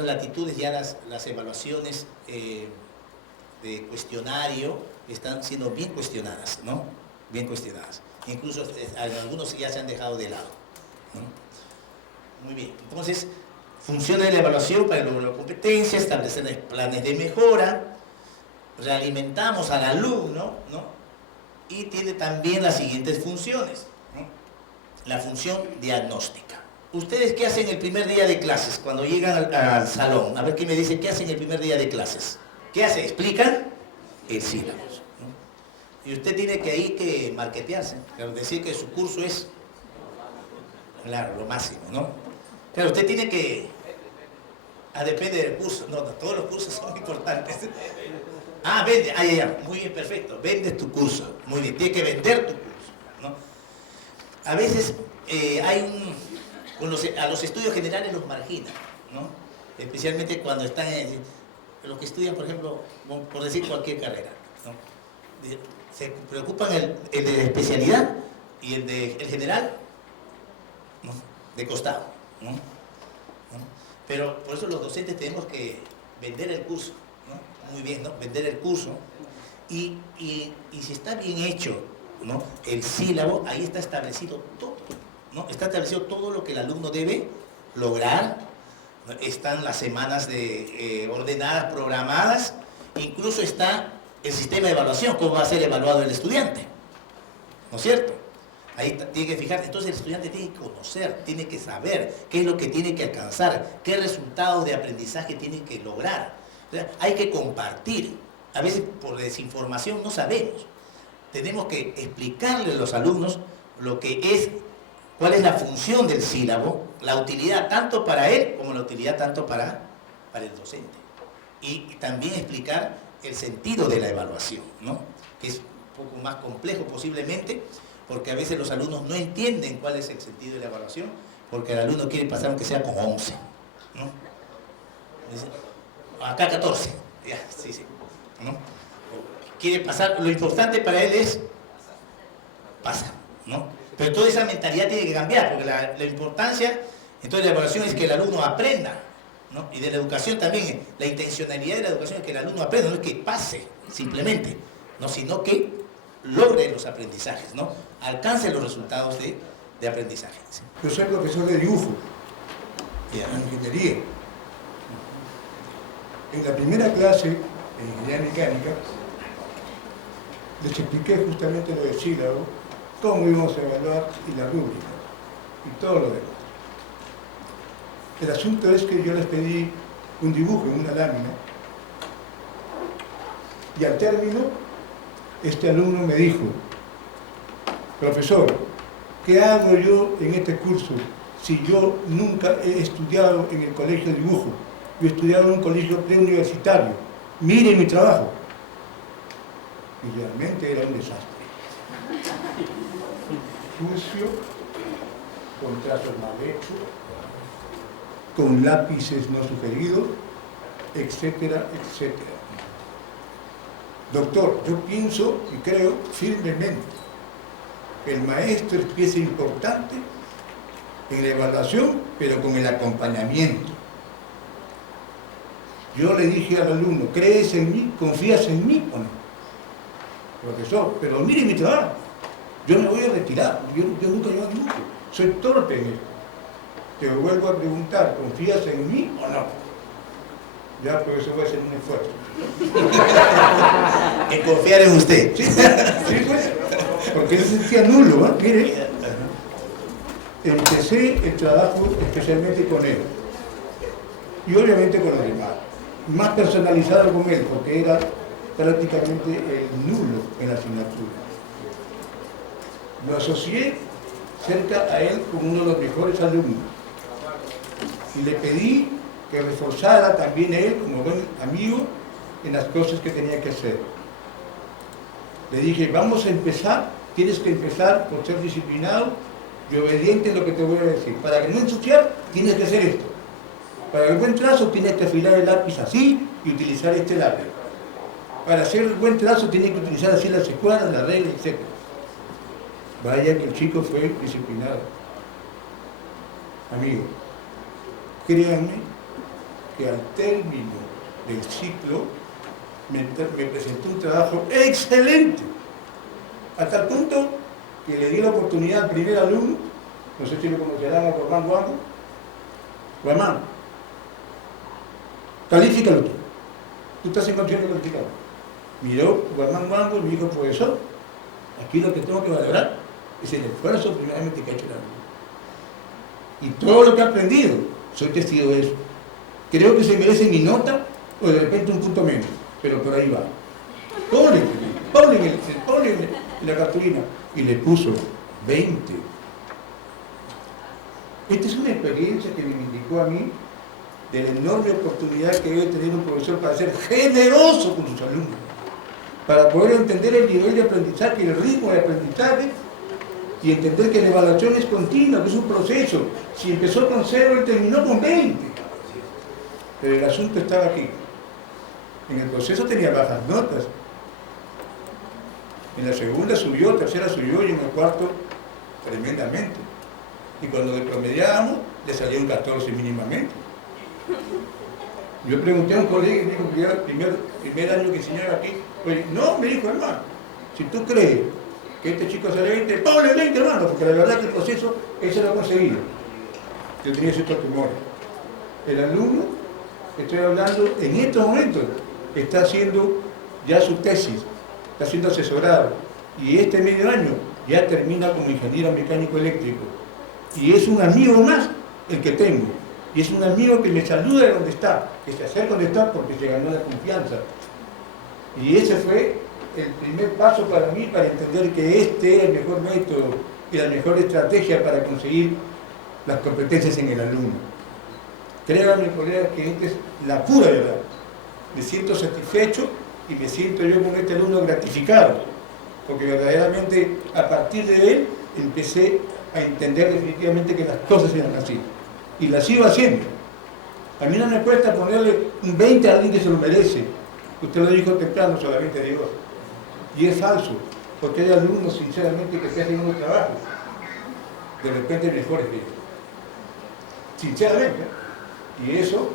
latitudes ya las evaluaciones de cuestionario están siendo bien cuestionadas, ¿no? Bien cuestionadas. Incluso algunos ya se han dejado de lado, ¿no? Muy bien, entonces funciona la evaluación para lograr la competencia, establecer planes de mejora, realimentamos al alumno, ¿no? Y tiene también las siguientes funciones, ¿no? La función diagnóstica. ¿Ustedes qué hacen el primer día de clases cuando llegan al salón? A ver qué me dicen, ¿qué hacen el primer día de clases? ¿Qué hacen? ¿Explican? El sílabo. Y usted tiene que ahí que marketearse, decir que su curso es Claro, lo máximo, ¿no? Claro, usted tiene que... depende del curso. No, todos los cursos son importantes. Vende. Ya. Muy bien, perfecto. Vendes tu curso. Muy bien, tienes que vender tu curso, ¿no? A veces a los estudios generales los marginan, ¿no? Especialmente cuando están los que estudian, por ejemplo, por decir cualquier carrera, ¿no? Se preocupan el de especialidad y el general, ¿no? De costado, ¿no? Pero por eso los docentes tenemos que vender el curso, ¿no? Muy bien, ¿no? Vender el curso. Y si está bien hecho, ¿no? El sílabo, ahí está establecido todo, ¿no? Está establecido todo lo que el alumno debe lograr, ¿no? Están las semanas ordenadas, programadas, incluso está el sistema de evaluación, cómo va a ser evaluado el estudiante, ¿no es cierto? Ahí tiene que fijarse. Entonces el estudiante tiene que conocer, tiene que saber qué es lo que tiene que alcanzar, qué resultados de aprendizaje tiene que lograr. O sea, hay que compartir. A veces por desinformación no sabemos. Tenemos que explicarle a los alumnos lo que es, cuál es la función del sílabo, la utilidad tanto para él como la utilidad tanto para el docente. Y también explicar el sentido de la evaluación, ¿no? Que es un poco más complejo posiblemente, porque a veces los alumnos no entienden cuál es el sentido de la evaluación, porque el alumno quiere pasar aunque sea con 11, ¿no? Acá 14, ya, sí, ¿no? Quiere pasar, lo importante para él es pasar, ¿no? Pero toda esa mentalidad tiene que cambiar, porque la importancia, entonces la evaluación es que el alumno aprenda, ¿no? Y de la educación también, la intencionalidad de la educación es que el alumno aprenda, no es que pase simplemente, ¿no? Sino que logre los aprendizajes, ¿no? Alcance los resultados de aprendizaje. ¿Sí? Yo soy profesor de dibujo, en ingeniería. En la primera clase, en ingeniería mecánica, les expliqué justamente lo del sílabo, cómo íbamos a evaluar y la rúbrica, y todo lo demás. El asunto es que yo les pedí un dibujo en una lámina, y al término, este alumno me dijo: profesor, ¿qué hago yo en este curso si yo nunca he estudiado en el colegio de dibujo? Yo he estudiado en un colegio preuniversitario. Mire mi trabajo. Y realmente era un desastre. Sucio, con trazos mal hechos, con lápices no sugeridos, etcétera, etcétera. Doctor, yo pienso y creo firmemente que el maestro es pieza importante en la evaluación, pero con el acompañamiento. Yo le dije al alumno: ¿crees en mí? ¿Confías en mí o no? Profesor, pero mire mi trabajo. Yo me voy a retirar. Yo nunca llevo dibujo. Soy torpe en esto. Te vuelvo a preguntar: ¿confías en mí o no? Ya, por eso voy a hacer un esfuerzo. En confiar en usted. Sí, sí, pues. Porque yo sentía nulo, ¿eh? Mire. Empecé el trabajo especialmente con él. Y obviamente con los demás. Más personalizado con él, porque era prácticamente el nulo en la asignatura. Lo asocié cerca a él como uno de los mejores alumnos. Y le pedí que reforzara también a él como buen amigo en las cosas que tenía que hacer. Le dije: vamos a empezar, tienes que empezar por ser disciplinado y obediente en lo que te voy a decir. Para que no ensuciar, tienes que hacer esto. Para el buen trazo tienes que afilar el lápiz así y utilizar este lápiz. Para hacer el buen trazo tienes que utilizar así las escuadras, las reglas, etc. Vaya que el chico fue disciplinado. Amigo, créanme que al término del ciclo me presentó un trabajo excelente. Hasta el punto que le di la oportunidad al primer alumno, no sé si lo conocerán, a Guamán Guango. Guamán, califícalo tú. Tú estás en condición de calificarlo. Miró Guamán Guango y me dijo: profesor, aquí lo que tengo que valorar es el esfuerzo primeramente que ha hecho el alumno. Y todo lo que ha aprendido, soy testigo de eso. Creo que se merece mi nota o de repente un punto menos, pero por ahí va. Ponle en la cartulina. Y le puso 20. Esta es una experiencia que me indicó a mí de la enorme oportunidad que debe tener un profesor para ser generoso con sus alumnos, para poder entender el nivel de aprendizaje, el ritmo de aprendizaje, y entender que la evaluación es continua, que es un proceso. Si empezó con 0, él terminó con 20. Pero el asunto estaba aquí. En el proceso tenía bajas notas. En la segunda subió, tercera subió y en el cuarto tremendamente. Y cuando le promediábamos, le salía un 14 mínimamente. Yo pregunté a un colega y me dijo que era el primer año que enseñaba aquí. Oye, no, me dijo, hermano, si tú crees que este chico sale 20, ponle 20, hermano, porque la verdad que el proceso, él se lo ha conseguido. Yo tenía cierto temor. El alumno, estoy hablando, en estos momentos, está haciendo ya su tesis, está siendo asesorado, y este medio año ya termina como ingeniero mecánico eléctrico. Y es un amigo más el que tengo. Y es un amigo que me saluda de donde está, que se acerca donde está porque se ganó la confianza. Y ese fue el primer paso para mí para entender que este era el mejor método y la mejor estrategia para conseguir las competencias en el alumno. Créanme, colegas, que esta es la pura verdad. Me siento satisfecho y me siento yo con este alumno gratificado, porque verdaderamente a partir de él empecé a entender definitivamente que las cosas eran así. Y las sigo haciendo. A mí no me cuesta ponerle un 20 a alguien que se lo merece. Usted lo dijo temprano, solamente Dios. Y es falso, porque hay alumnos, sinceramente, que se hacen unos trabajos de repente mejores que ellos. Sinceramente. Y eso,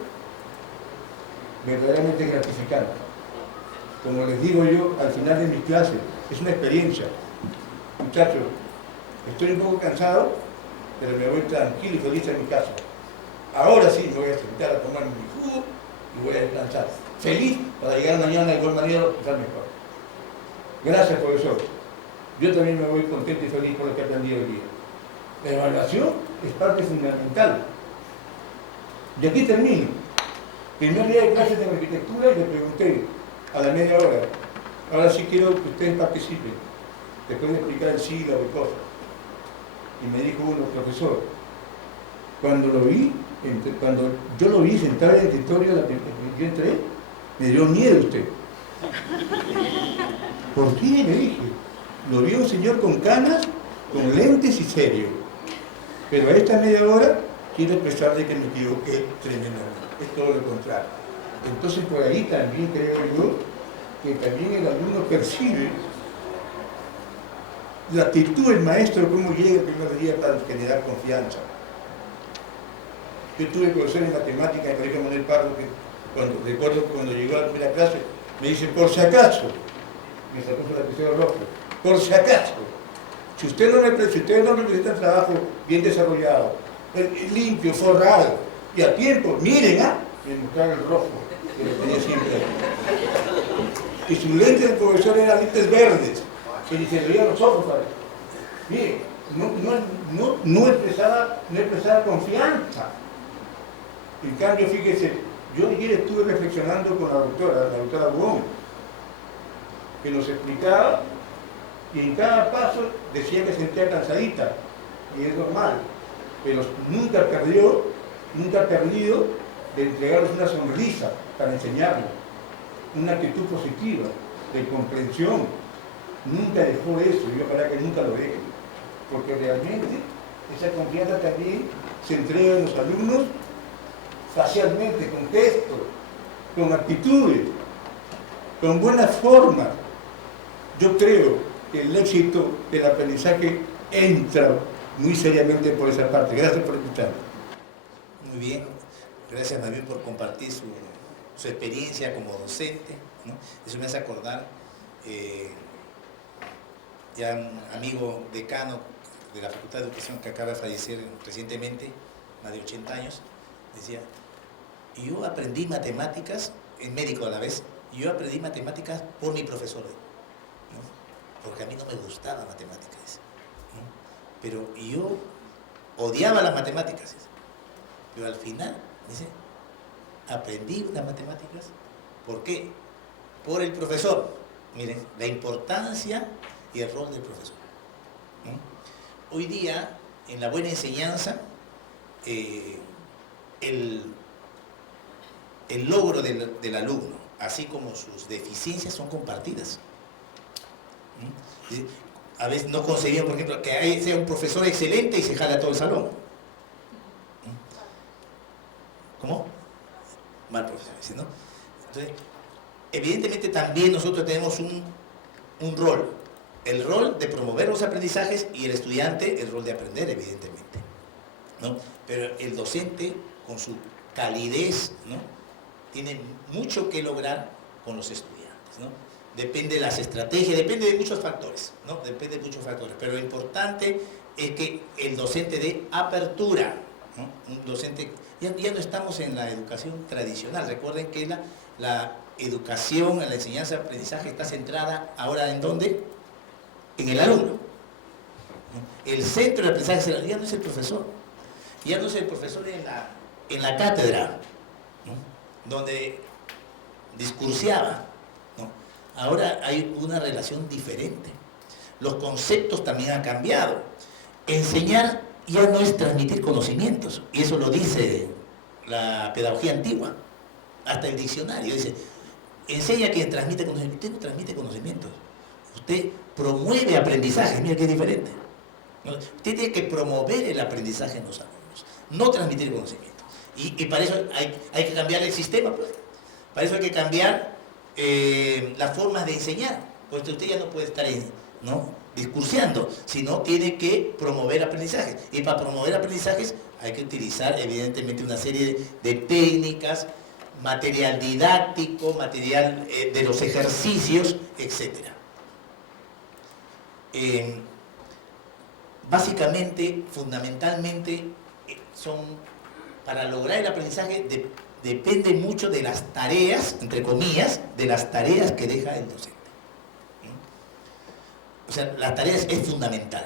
verdaderamente gratificante. Como les digo yo, al final de mis clases, es una experiencia. Muchachos, estoy un poco cansado, pero me voy tranquilo y feliz a mi casa. Ahora sí me voy a sentar a tomar mi jugo y voy a descansar. Feliz para llegar mañana de igual manera a estar mejor. Gracias, profesor. Yo también me voy contento y feliz por lo que he aprendido hoy día. La evaluación es parte fundamental. Y aquí termino. Primer día de clases de arquitectura y le pregunté a la media hora, ahora sí quiero que ustedes participen, después de explicar el sílabo y cosas. Y me dijo uno, profesor, cuando yo lo vi sentado en el escritorio, yo entré, me dio miedo usted. ¿Por qué? Le dije. Lo vi un señor con canas, con lentes y serio. Pero a esta media hora quiero expresarle que me equivoqué tremendamente. Es todo lo contrario. Entonces por ahí también creo yo que también el alumno percibe la actitud del maestro, cómo llega el primer día para generar confianza. Yo tuve profesor en matemática en el colegio Manuel Pardo, que recuerdo cuando llegó a la primera clase, me dice, por si acaso, me sacó su lapicero rojo, por si acaso, si ustedes no representan trabajo bien desarrollado, limpio, forrado y a tiempo, miren, me mostraron el rojo, que lo tenía siempre ahí. Y su lente del profesor era lentes verdes, que ni se le veían los ojos, ¿sabes? Miren, no expresaba confianza. En cambio, fíjese, yo ayer estuve reflexionando con la doctora Buón, que nos explicaba, y en cada paso decía que se sentía cansadita, y es normal, pero nunca ha perdido de entregarles una sonrisa para enseñarles, una actitud positiva, de comprensión. Nunca dejó eso, y ojalá que nunca lo deje, porque realmente esa confianza también se entrega en los alumnos facialmente, con gestos, con actitudes, con buenas formas. Yo creo que el éxito del aprendizaje entra muy seriamente por esa parte. Gracias por escuchar. Muy bien, gracias también por compartir su experiencia como docente, ¿no? Eso me hace acordar, ya un amigo decano de la Facultad de Educación que acaba de fallecer recientemente, más de 80 años, decía, yo aprendí matemáticas, en médico a la vez, yo aprendí matemáticas por mi profesor, ¿no? Porque a mí no me gustaba matemáticas, ¿no? Pero yo odiaba las matemáticas, pero al final, dice, aprendí las matemáticas, ¿por qué? Por el profesor. Miren, la importancia y el rol del profesor, ¿no? Hoy día, en la buena enseñanza, el logro del alumno, así como sus deficiencias, son compartidas. A veces no conseguimos, por ejemplo, que sea un profesor excelente y se jale a todo el salón. ¿Cómo? Mal profesor, ¿no? Entonces, evidentemente también nosotros tenemos un rol. El rol de promover los aprendizajes y el estudiante el rol de aprender, evidentemente, ¿no? Pero el docente, con su calidez, ¿no?, tiene mucho que lograr con los estudiantes, ¿no? Depende de las estrategias, depende de muchos factores, ¿no? Depende de muchos factores, pero lo importante es que el docente dé apertura, ¿no? Un docente, ya no estamos en la educación tradicional. Recuerden que la educación, la enseñanza, aprendizaje está centrada ahora ¿en dónde? En el alumno. El centro del aprendizaje ya no es el profesor, ya no es el profesor en la cátedra, ¿no?, donde discursiaba, ¿no? Ahora hay una relación diferente. Los conceptos también han cambiado. Enseñar ya no es transmitir conocimientos, y eso lo dice la pedagogía antigua, hasta el diccionario dice: enseña quien transmite conocimientos. Usted no transmite conocimientos, usted promueve aprendizaje. Mira qué diferente, ¿no? Usted tiene que promover el aprendizaje en los alumnos, no transmitir conocimientos. Y para eso hay que cambiar el sistema, pues. Para eso hay que cambiar las formas de enseñar, porque usted ya no puede estar discursiando, sino tiene que promover aprendizajes. Y para promover aprendizajes hay que utilizar evidentemente una serie de técnicas, material didáctico, material de los ejercicios, etc. Básicamente, fundamentalmente, para lograr el aprendizaje depende mucho de las tareas, entre comillas, de las tareas que deja el docente. O sea, las tareas es fundamental,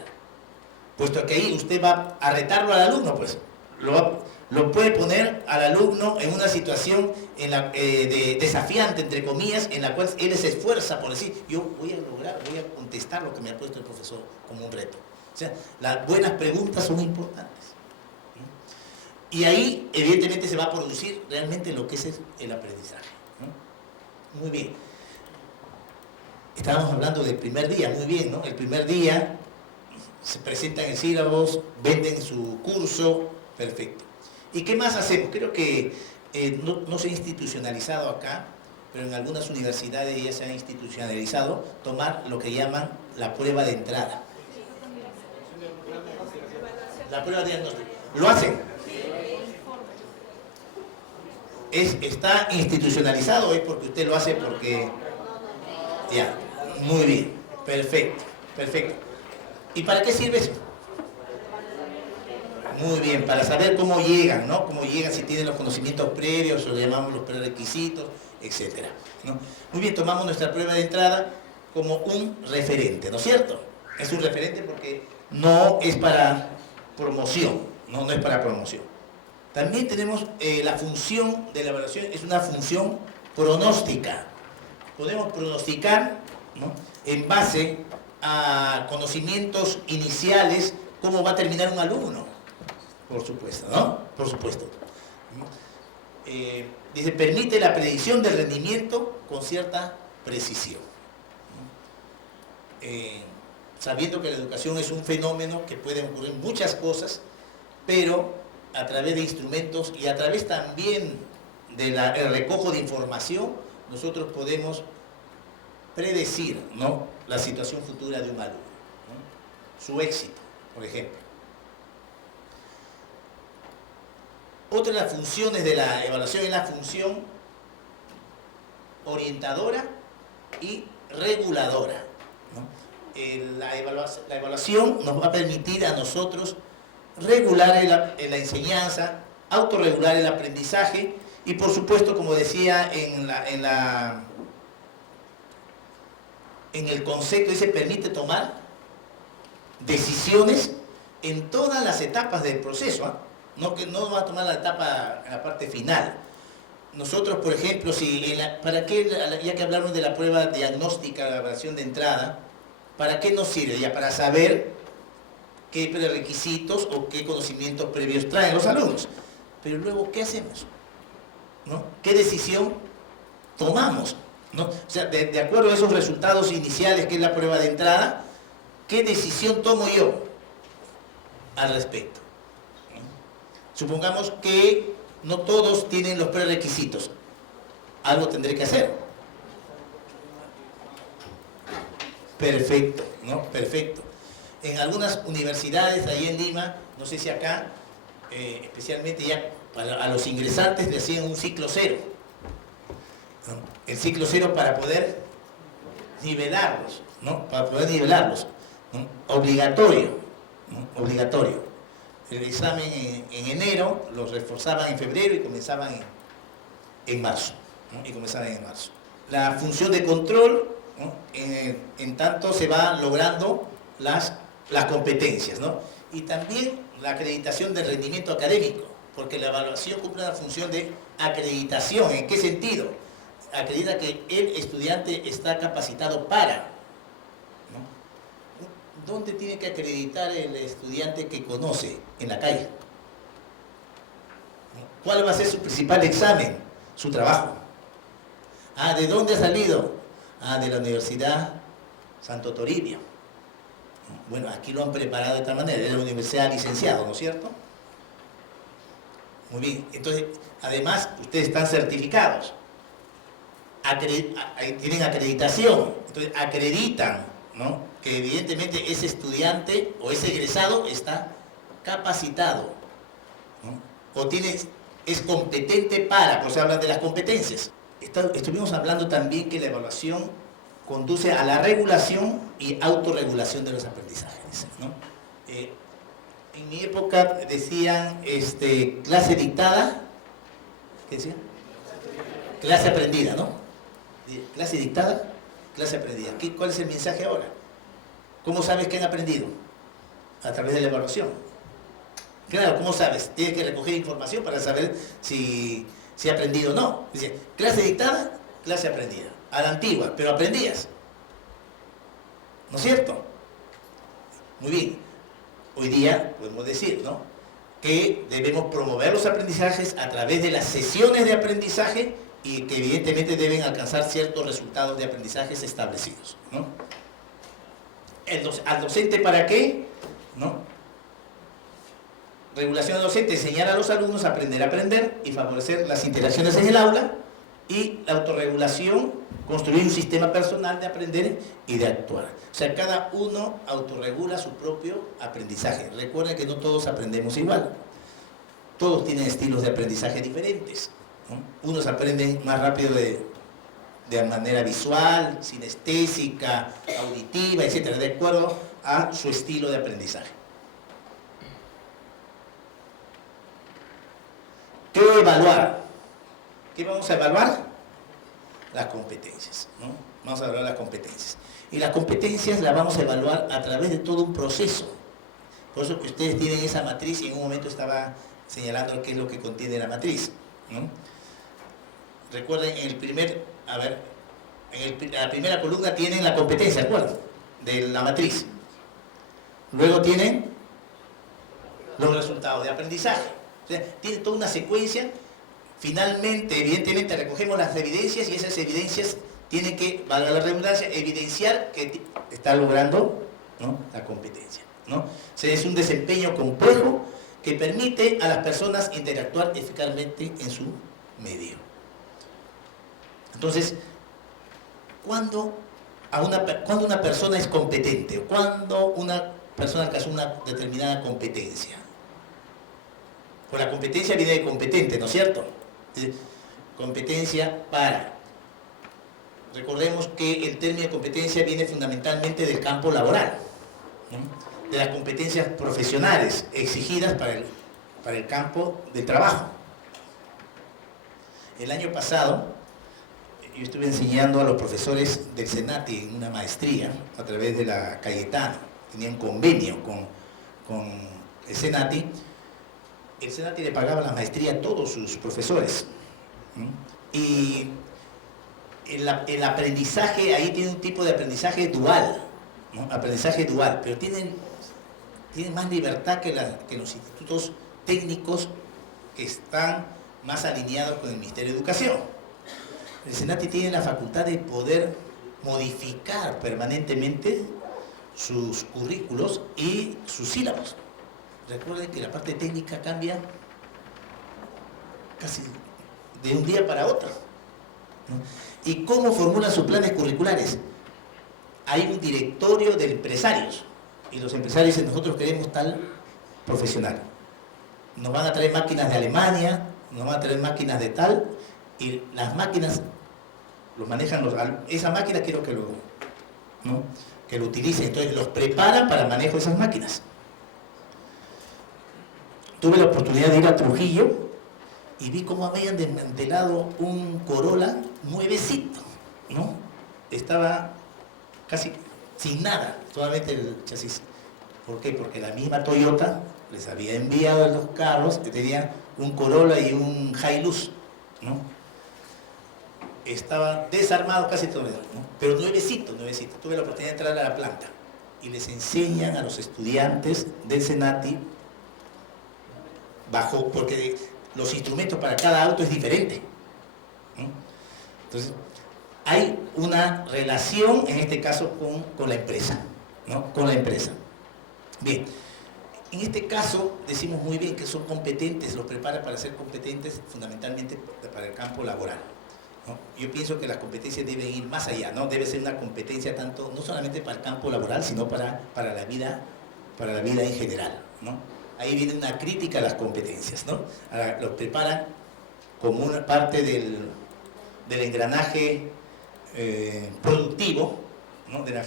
puesto que ahí usted va a retarlo al alumno, pues lo puede poner al alumno en una situación desafiante, entre comillas, en la cual él se esfuerza por decir: yo voy a contestar lo que me ha puesto el profesor como un reto. O sea, las buenas preguntas son importantes. Y ahí, evidentemente, se va a producir realmente lo que es el aprendizaje, ¿no? Muy bien. Estábamos hablando del primer día, muy bien, ¿no? El primer día se presentan en sílabos, venden su curso, perfecto. ¿Y qué más hacemos? Creo que no se ha institucionalizado acá, pero en algunas universidades ya se ha institucionalizado tomar lo que llaman la prueba de entrada. La prueba de diagnóstico. ¿Lo hacen? ¿Está institucionalizado o es porque usted lo hace porque...? Ya, muy bien, perfecto, perfecto. ¿Y para qué sirve eso? Muy bien, para saber cómo llegan, ¿no? Cómo llegan, si tienen los conocimientos previos, o lo llamamos los prerequisitos, etc., ¿no? Muy bien, tomamos nuestra prueba de entrada como un referente, ¿no es cierto? Es un referente porque no es para promoción, no es para promoción. También tenemos la función de la evaluación, es una función pronóstica. Podemos pronosticar, ¿no?, en base a conocimientos iniciales, cómo va a terminar un alumno, por supuesto, ¿no? Por supuesto. Dice, permite la predicción del rendimiento con cierta precisión. Sabiendo que la educación es un fenómeno que pueden ocurrir muchas cosas, pero a través de instrumentos y a través también del recojo de información, nosotros podemos predecir, ¿no?, la situación futura de un alumno, ¿no?, su éxito, por ejemplo. Otra de las funciones de la evaluación es la función orientadora y reguladora, ¿no? La evaluación nos va a permitir a nosotros regular la enseñanza, autorregular el aprendizaje y, por supuesto, como decía en el concepto, dice, permite tomar decisiones en todas las etapas del proceso, ¿eh? No va a tomar la etapa en la parte final. Nosotros, por ejemplo, ¿para qué, ya que hablamos de la prueba diagnóstica, la evaluación de entrada, ¿para qué nos sirve? Ya para saber qué prerequisitos o qué conocimientos previos traen los alumnos. Pero luego, ¿qué hacemos? ¿No? ¿Qué decisión tomamos? ¿No? O sea, de acuerdo a esos resultados iniciales, que es la prueba de entrada, ¿qué decisión tomo yo al respecto? ¿No? Supongamos que no todos tienen los prerequisitos. Algo tendré que hacer. Perfecto, ¿no? Perfecto. En algunas universidades, ahí en Lima, no sé si acá, especialmente ya a los ingresantes le hacían un ciclo cero. ¿No? El ciclo cero para poder nivelarlos, ¿no? Para poder nivelarlos. ¿No? Obligatorio, ¿no? Obligatorio. El examen en enero, los reforzaban en febrero y comenzaban en marzo, ¿no? Y comenzaban en marzo. La función de control, ¿no? En tanto se van logrando las competencias, ¿no? Y también la acreditación del rendimiento académico, porque la evaluación cumple una función de acreditación. ¿En qué sentido? Acredita que el estudiante está capacitado para, ¿no? ¿Dónde tiene que acreditar el estudiante que conoce? En la calle. ¿Cuál va a ser su principal examen? Su trabajo. Ah, ¿de dónde ha salido? Ah, de la Universidad Santo Toribio. Bueno, aquí lo han preparado de esta manera, es la universidad licenciado, ¿no es cierto? Muy bien, entonces, además, ustedes están certificados, tienen acreditación, entonces acreditan, ¿no? Que evidentemente ese estudiante o ese egresado está capacitado, ¿no? O es competente para, por eso hablan de las competencias. Estuvimos hablando también que la evaluación conduce a la regulación y autorregulación de los aprendizajes, ¿no? En mi época decían clase dictada, ¿qué decían? Clase aprendida, ¿no? Clase dictada, clase aprendida. ¿Cuál es el mensaje ahora? ¿Cómo sabes que han aprendido? A través de la evaluación. Claro, ¿cómo sabes? Tienes que recoger información para saber si ha aprendido o no. Dice, clase dictada, clase aprendida. A la antigua, pero aprendías. ¿No es cierto? Muy bien. Hoy día podemos decir, ¿no?, que debemos promover los aprendizajes a través de las sesiones de aprendizaje y que evidentemente deben alcanzar ciertos resultados de aprendizajes establecidos, ¿no? ¿Al docente para qué? ¿No? Regulación del docente, enseñar a los alumnos a aprender y favorecer las interacciones en el aula, y la autorregulación, construir un sistema personal de aprender y de actuar. O sea, cada uno autorregula su propio aprendizaje. Recuerden que no todos aprendemos igual. Todos tienen estilos de aprendizaje diferentes, ¿no? Unos aprenden más rápido de manera visual, sinestésica, auditiva, etc., de acuerdo a su estilo de aprendizaje. ¿Qué evaluar? ¿Qué vamos a evaluar? Las competencias, ¿no? Vamos a evaluar las competencias. Y las competencias las vamos a evaluar a través de todo un proceso. Por eso que ustedes tienen esa matriz, y en un momento estaba señalando qué es lo que contiene la matriz, ¿no? Recuerden, la primera columna tienen la competencia, ¿de acuerdo? De la matriz. Luego tienen los resultados de aprendizaje. O sea, tiene toda una secuencia. Finalmente, evidentemente, recogemos las evidencias, y esas evidencias tienen que, valga la redundancia, evidenciar que está logrando, ¿no?, la competencia, ¿no? O sea, es un desempeño complejo que permite a las personas interactuar eficazmente en su medio. Entonces, ¿cuándo una persona es competente? ¿O cuándo una persona alcanza una determinada competencia? Pues la competencia viene de competente, ¿no es cierto? Competencia para. Recordemos que el término de competencia viene fundamentalmente del campo laboral, ¿no?, de las competencias profesionales exigidas para el campo de trabajo. El año pasado yo estuve enseñando a los profesores del Senati en una maestría a través de la Cayetano. Tenía un convenio con el Senati. El Senati le pagaba la maestría a todos sus profesores, ¿no? Y el aprendizaje, ahí tiene un tipo de aprendizaje dual, ¿no? Aprendizaje dual, pero tienen tienen más libertad que los institutos técnicos que están más alineados con el Ministerio de Educación. El SENATI tiene la facultad de poder modificar permanentemente sus currículos y sus sílabos. Recuerden que la parte técnica cambia casi de un día para otro, ¿no? ¿Y cómo formulan sus planes curriculares? Hay un directorio de empresarios, y los empresarios dicen: nosotros queremos tal profesional. Nos van a traer máquinas de Alemania, nos van a traer máquinas de tal, y las máquinas los manejan esa máquina quiero que lo utilicen. Entonces los preparan para el manejo de esas máquinas. Tuve la oportunidad de ir a Trujillo y vi cómo habían desmantelado un Corolla nuevecito, ¿no? Estaba casi sin nada, solamente el chasis. ¿Por qué? Porque la misma Toyota les había enviado los carros que tenían un Corolla y un Hilux, ¿no? Estaba desarmado casi todo, ¿no? Pero nuevecito. Tuve la oportunidad de entrar a la planta y les enseñan a los estudiantes del SENATI porque los instrumentos para cada auto es diferente, ¿no? Entonces, hay una relación, en este caso, con la empresa, ¿no? Con la empresa. Bien, en este caso decimos muy bien que son competentes, los prepara para ser competentes fundamentalmente para el campo laboral, ¿no? Yo pienso que las competencias deben ir más allá, ¿no? Debe ser una competencia tanto, no solamente para el campo laboral, sino para la vida en general, ¿no? Ahí viene una crítica a las competencias, ¿no? Los preparan como una parte del engranaje productivo, ¿no? Del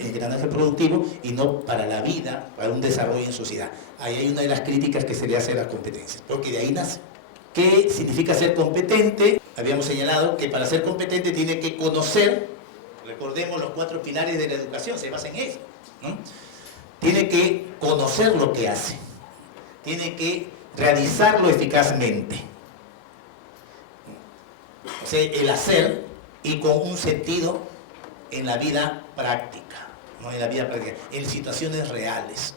engranaje productivo, y no para la vida, para un desarrollo en sociedad. Ahí hay una de las críticas que se le hace a las competencias, porque de ahí nace. ¿Qué significa ser competente? Habíamos señalado que para ser competente tiene que conocer, recordemos los 4 pilares de la educación, se basa en eso, ¿no? Tiene que conocer lo que hace, tiene que realizarlo eficazmente. O sea, el hacer y con un sentido en la vida práctica, ¿no? En la vida práctica, en situaciones reales.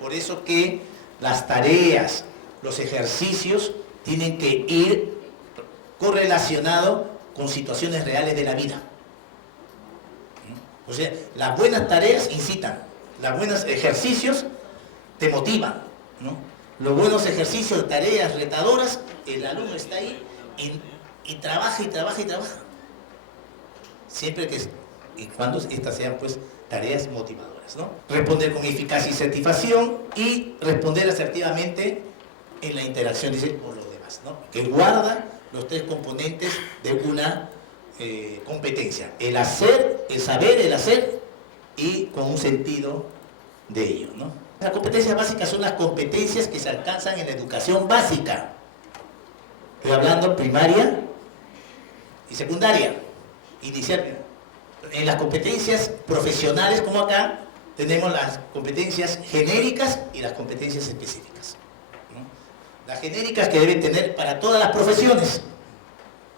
Por eso que las tareas, los ejercicios tienen que ir correlacionados con situaciones reales de la vida. O sea, las buenas tareas incitan, los buenos ejercicios te motivan, ¿no? Los buenos ejercicios, tareas retadoras, el alumno está ahí y trabaja. Siempre y cuando estas sean pues tareas motivadoras, ¿no? Responder con eficacia y satisfacción y responder asertivamente en la interacción, dice, por los demás, ¿no? Que guarda los 3 componentes de una competencia: el hacer, el saber, el hacer, y con un sentido de ello, ¿no? Las competencias básicas son las competencias que se alcanzan en la educación básica. Estoy hablando primaria y secundaria, inicial. En las competencias profesionales, como acá, tenemos las competencias genéricas y las competencias específicas, ¿no? Las genéricas que deben tener para todas las profesiones,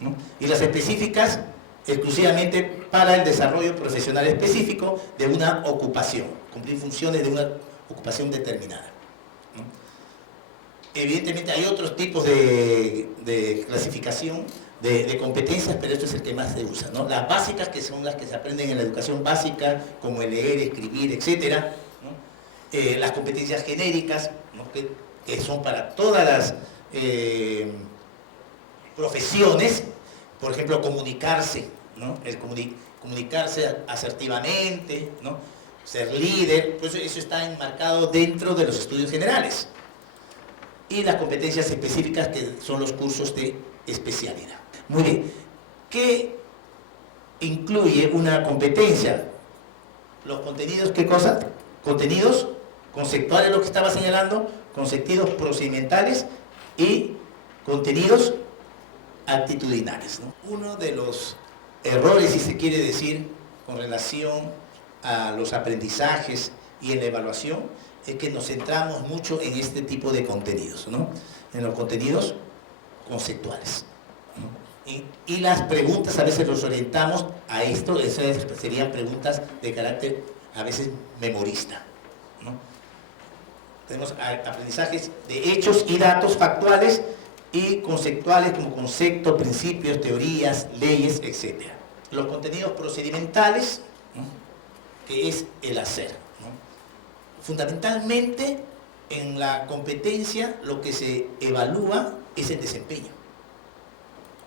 ¿no? Y las específicas exclusivamente para el desarrollo profesional específico de una ocupación, cumplir funciones de una ocupación determinada, ¿no? Evidentemente hay otros tipos de clasificación de competencias, pero esto es el que más se usa, ¿no? Las básicas, que son las que se aprenden en la educación básica, como el leer, escribir, etcétera, ¿no? Las competencias genéricas, ¿no? que son para todas las profesiones, por ejemplo, comunicarse, ¿no? Comunicarse asertivamente, ¿no? Ser líder, pues eso está enmarcado dentro de los estudios generales. Y las competencias específicas, que son los cursos de especialidad. Muy bien, ¿qué incluye una competencia? Los contenidos, ¿qué cosa? Contenidos conceptuales, lo que estaba señalando, contenidos procedimentales y contenidos actitudinales, ¿no? Uno de los errores, si se quiere decir, con relación a los aprendizajes y en la evaluación, es que nos centramos mucho en este tipo de contenidos, ¿no? En los contenidos conceptuales, ¿no? Y las preguntas a veces los orientamos a esto, esas serían preguntas de carácter a veces memorista, ¿no? Tenemos aprendizajes de hechos y datos factuales y conceptuales como conceptos, principios, teorías, leyes, etc. Los contenidos procedimentales, ¿no?, que es el hacer, ¿no? Fundamentalmente, en la competencia lo que se evalúa es el desempeño.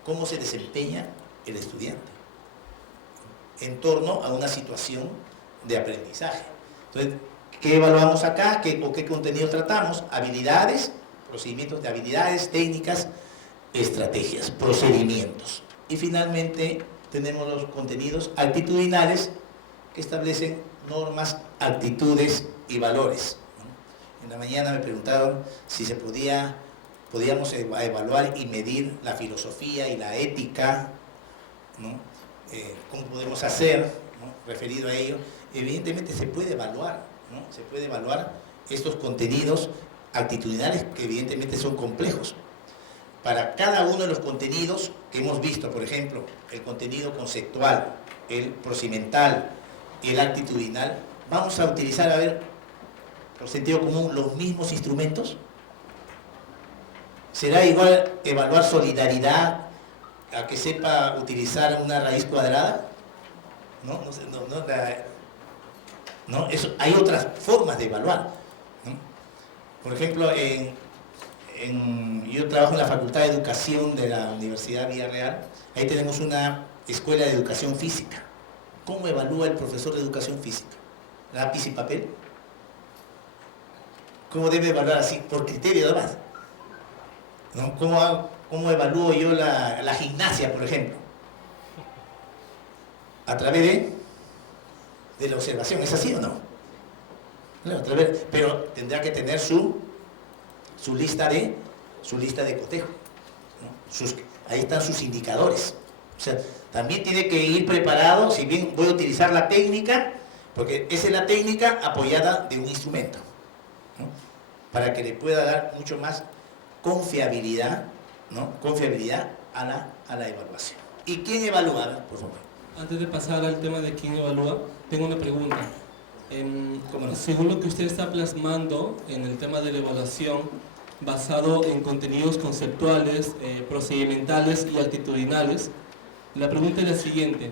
¿Cómo se desempeña el estudiante en torno a una situación de aprendizaje? Entonces, ¿qué evaluamos acá? ¿Qué contenido tratamos? Habilidades, procedimientos de habilidades, técnicas, estrategias, procedimientos. Y finalmente tenemos los contenidos actitudinales que establecen normas, actitudes y valores. En la mañana me preguntaron si podíamos evaluar y medir la filosofía y la ética, ¿no? ¿Cómo podemos hacer, ¿no?, referido a ello? Evidentemente se puede evaluar, ¿no? Se puede evaluar estos contenidos actitudinales que evidentemente son complejos. Para cada uno de los contenidos que hemos visto, por ejemplo, el contenido conceptual, el procedimental, el actitudinal, vamos a utilizar, a ver, por sentido común, los mismos instrumentos. ¿Será igual evaluar solidaridad a que sepa utilizar una raíz cuadrada? No, eso, hay otras formas de evaluar, ¿no? Por ejemplo, yo trabajo en la Facultad de Educación de la Universidad Villarreal. Ahí tenemos una escuela de educación física. ¿Cómo evalúa el profesor de educación física? ¿Lápiz y papel? ¿Cómo debe evaluar así? Por criterio además, ¿no? ¿Cómo evalúo yo la gimnasia, por ejemplo? A través de la observación. ¿Es así o no? Claro, pero tendrá que tener su lista de cotejo, ¿no? Ahí están sus indicadores. O sea, también tiene que ir preparado, si bien voy a utilizar la técnica, porque esa es la técnica apoyada de un instrumento, ¿no?, para que le pueda dar mucho más confiabilidad, ¿no?, confiabilidad a la evaluación. ¿Y quién evalúa? Por favor. Antes de pasar al tema de quién evalúa, tengo una pregunta. Según lo que usted está plasmando en el tema de la evaluación, basado en contenidos conceptuales, procedimentales y actitudinales, la pregunta es la siguiente: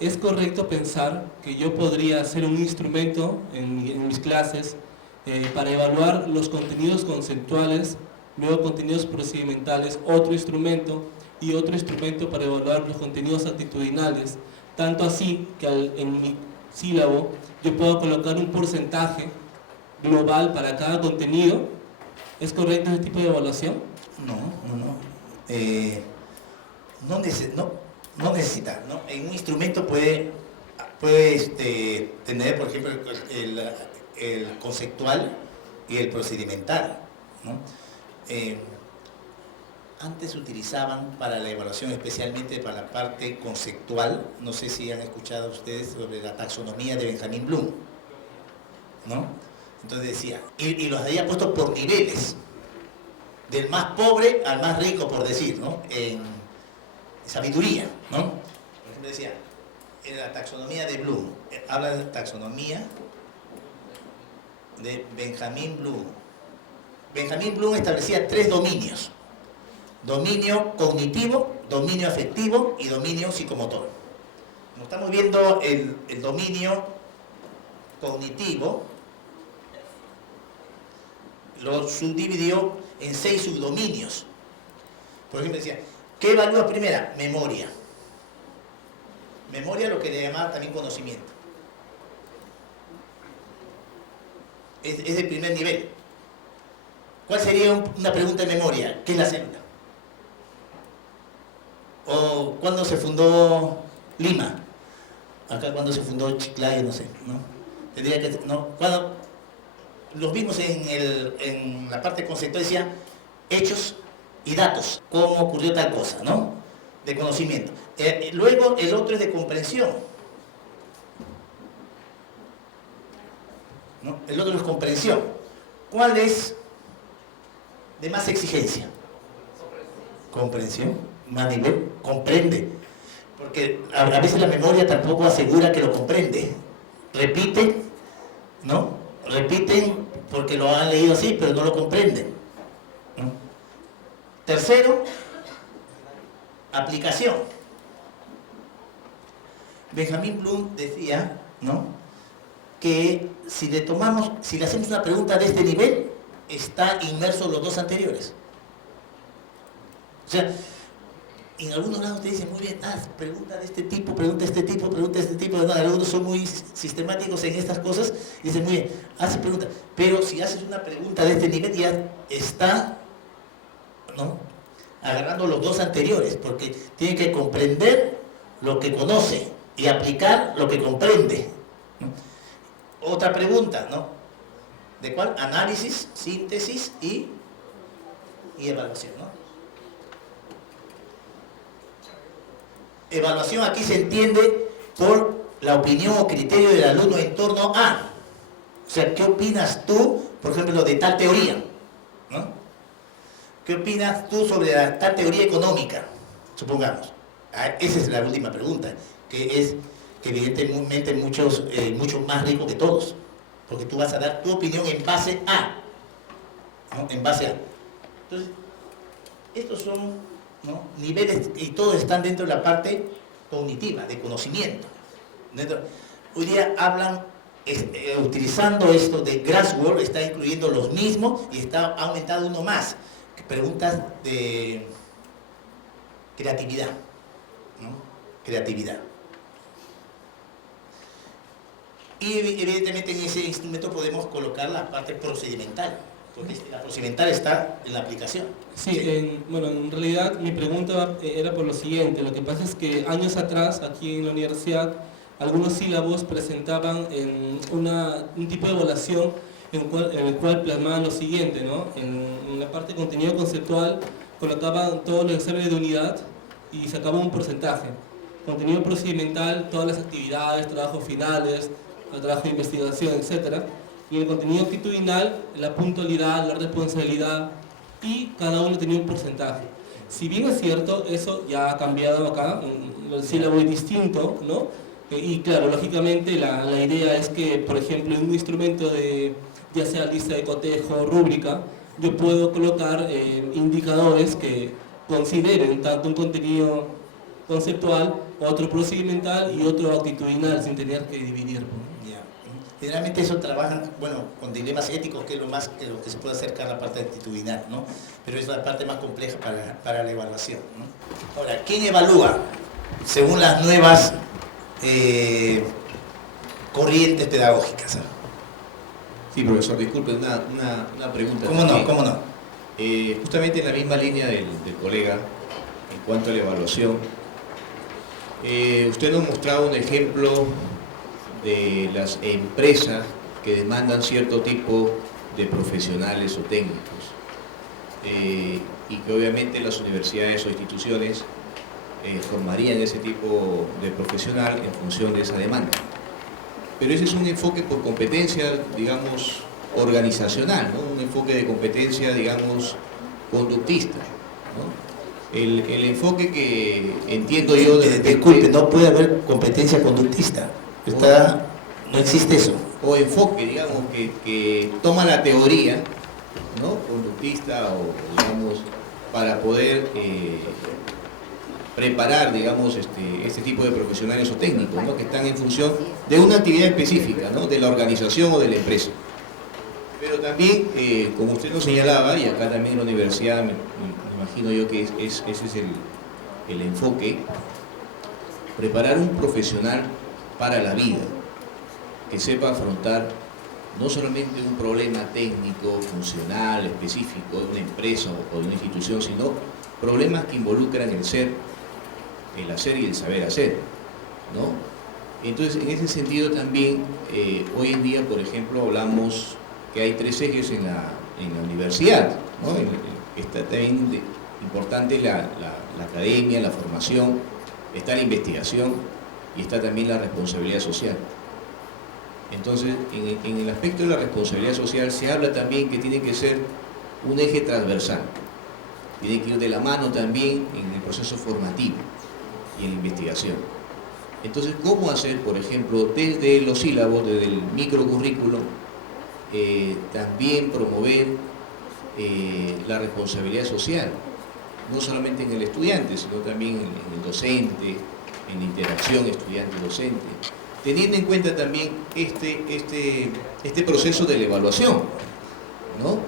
¿es correcto pensar que yo podría hacer un instrumento en mis clases para evaluar los contenidos conceptuales, luego contenidos procedimentales, otro instrumento y otro instrumento para evaluar los contenidos actitudinales, tanto así que en mi sílabo yo puedo colocar un porcentaje global para cada contenido? ¿Es correcto ese tipo de evaluación? No necesita, ¿no? En un instrumento puede tener, por ejemplo, el conceptual y el procedimental, ¿no? Antes utilizaban para la evaluación, especialmente para la parte conceptual, no sé si han escuchado ustedes sobre la taxonomía de Benjamin Bloom, ¿no? Entonces decía, y los había puesto por niveles, del más pobre al más rico, por decir, ¿no?, en sabiduría, ¿no? Por ejemplo, decía, en la taxonomía de Bloom, habla de taxonomía de Benjamin Bloom. Benjamin Bloom establecía 3 dominios: dominio cognitivo, dominio afectivo y dominio psicomotor. Como estamos viendo el dominio cognitivo, lo subdividió en 6 subdominios. Por ejemplo, decía, ¿qué evalúa primera? Memoria. Memoria, lo que le llamaba también conocimiento. Es el primer nivel. ¿Cuál sería una pregunta de memoria? ¿Qué es la célula? ¿O cuándo se fundó Lima? Acá cuando se fundó Chiclayo, no sé, ¿no? Tendría que, ¿no? Cuando los vimos en la parte conceptual, decía hechos y datos, cómo ocurrió tal cosa, ¿no? De conocimiento. Luego el otro es de comprensión, ¿no? El otro es comprensión. ¿Cuál es de más exigencia? Comprensión, más nivel, comprende. Porque a veces la memoria tampoco asegura que lo comprende. Repiten, ¿no? Repiten porque lo han leído así, pero no lo comprenden, ¿no? Tercero, aplicación. Benjamin Bloom decía, ¿no?, que si le hacemos una pregunta de este nivel, está inmerso en los dos anteriores. O sea, en algunos lados te dicen, muy bien, pregunta de este tipo, pregunta de este tipo, pregunta de este tipo, no, algunos son muy sistemáticos en estas cosas, y dicen, muy bien, haces pregunta, pero si haces una pregunta de este nivel ya está, ¿no?, agarrando los dos anteriores, porque tiene que comprender lo que conoce y aplicar lo que comprende, ¿no? Otra pregunta, ¿no?, ¿de cuál? Análisis, síntesis y evaluación, ¿no? Evaluación aquí se entiende por la opinión o criterio del alumno en torno a, o sea, ¿qué opinas tú, por ejemplo, de tal teoría, ¿no? ¿Qué opinas tú sobre tal teoría económica, supongamos? Esa es la última pregunta, que es que evidentemente mucho más rico que todos, porque tú vas a dar tu opinión en base a, ¿no?, en base a. Entonces, estos son, ¿no?, niveles, y todos están dentro de la parte cognitiva, de conocimiento. Hoy día hablan, utilizando esto de Grassword, está incluyendo los mismos y ha aumentado uno más, preguntas de creatividad, ¿no? Creatividad. Y evidentemente en ese instrumento podemos colocar la parte procedimental, porque la procedimental está en la aplicación. Sí, bueno, en realidad mi pregunta era por lo siguiente. Lo que pasa es que años atrás, aquí en la universidad, algunos sílabos presentaban un tipo de evaluación en el cual plasmaban lo siguiente, ¿no? En la parte de contenido conceptual colocaban todos los exámenes de unidad y sacaban un porcentaje. Contenido procedimental, todas las actividades, trabajos finales, el trabajo de investigación, etc. Y en el contenido actitudinal, la puntualidad, la responsabilidad, y cada uno tenía un porcentaje. Si bien es cierto, eso ya ha cambiado acá, el sílabo es distinto, ¿no? Y claro, lógicamente la idea es que, por ejemplo, en un instrumento de, ya sea lista de cotejo o rúbrica, yo puedo colocar indicadores que consideren tanto un contenido conceptual, otro procedimental y otro actitudinal, sin tener que dividir. Generalmente eso trabajan, bueno, con dilemas éticos, que es lo que se puede acercar a la parte actitudinal, ¿no? Pero es la parte más compleja para la evaluación, ¿no? Ahora, ¿quién evalúa? Según las nuevas corrientes pedagógicas. Sí, profesor, disculpe, una pregunta. ¿Cómo no? ¿Cómo no? Justamente en la misma línea del colega, en cuanto a la evaluación, usted nos mostraba un ejemplo de las empresas que demandan cierto tipo de profesionales o técnicos, y que obviamente las universidades o instituciones formarían ese tipo de profesional en función de esa demanda. Pero ese es un enfoque por competencia, digamos, organizacional, ¿no? Un enfoque de competencia, digamos, conductista, ¿no? El enfoque que entiendo yo... Disculpe, no puede haber competencia conductista. No existe eso. O enfoque, digamos, que toma la teoría, ¿no?, conductista, o digamos, para poder preparar, digamos, este tipo de profesionales o técnicos, ¿no?, que están en función de una actividad específica, ¿no?, de la organización o de la empresa. Pero también, como usted lo señalaba, y acá también en la universidad me imagino yo que ese es el enfoque, preparar un profesional para la vida, que sepa afrontar no solamente un problema técnico, funcional, específico de una empresa o de una institución, sino problemas que involucran el ser, el hacer y el saber hacer, ¿no? Entonces, en ese sentido también, hoy en día, por ejemplo, hablamos que hay 3 ejes en la universidad, ¿no? Está también importante la academia, la formación, está la investigación, y está también la responsabilidad social. Entonces, en el aspecto de la responsabilidad social se habla también que tiene que ser un eje transversal, tiene que ir de la mano también en el proceso formativo y en la investigación. Entonces, ¿cómo hacer, por ejemplo, desde los sílabos, desde el microcurrículo, también promover la responsabilidad social, no solamente en el estudiante, sino también en el docente, en la interacción estudiante-docente, teniendo en cuenta también este proceso de la evaluación, ¿no?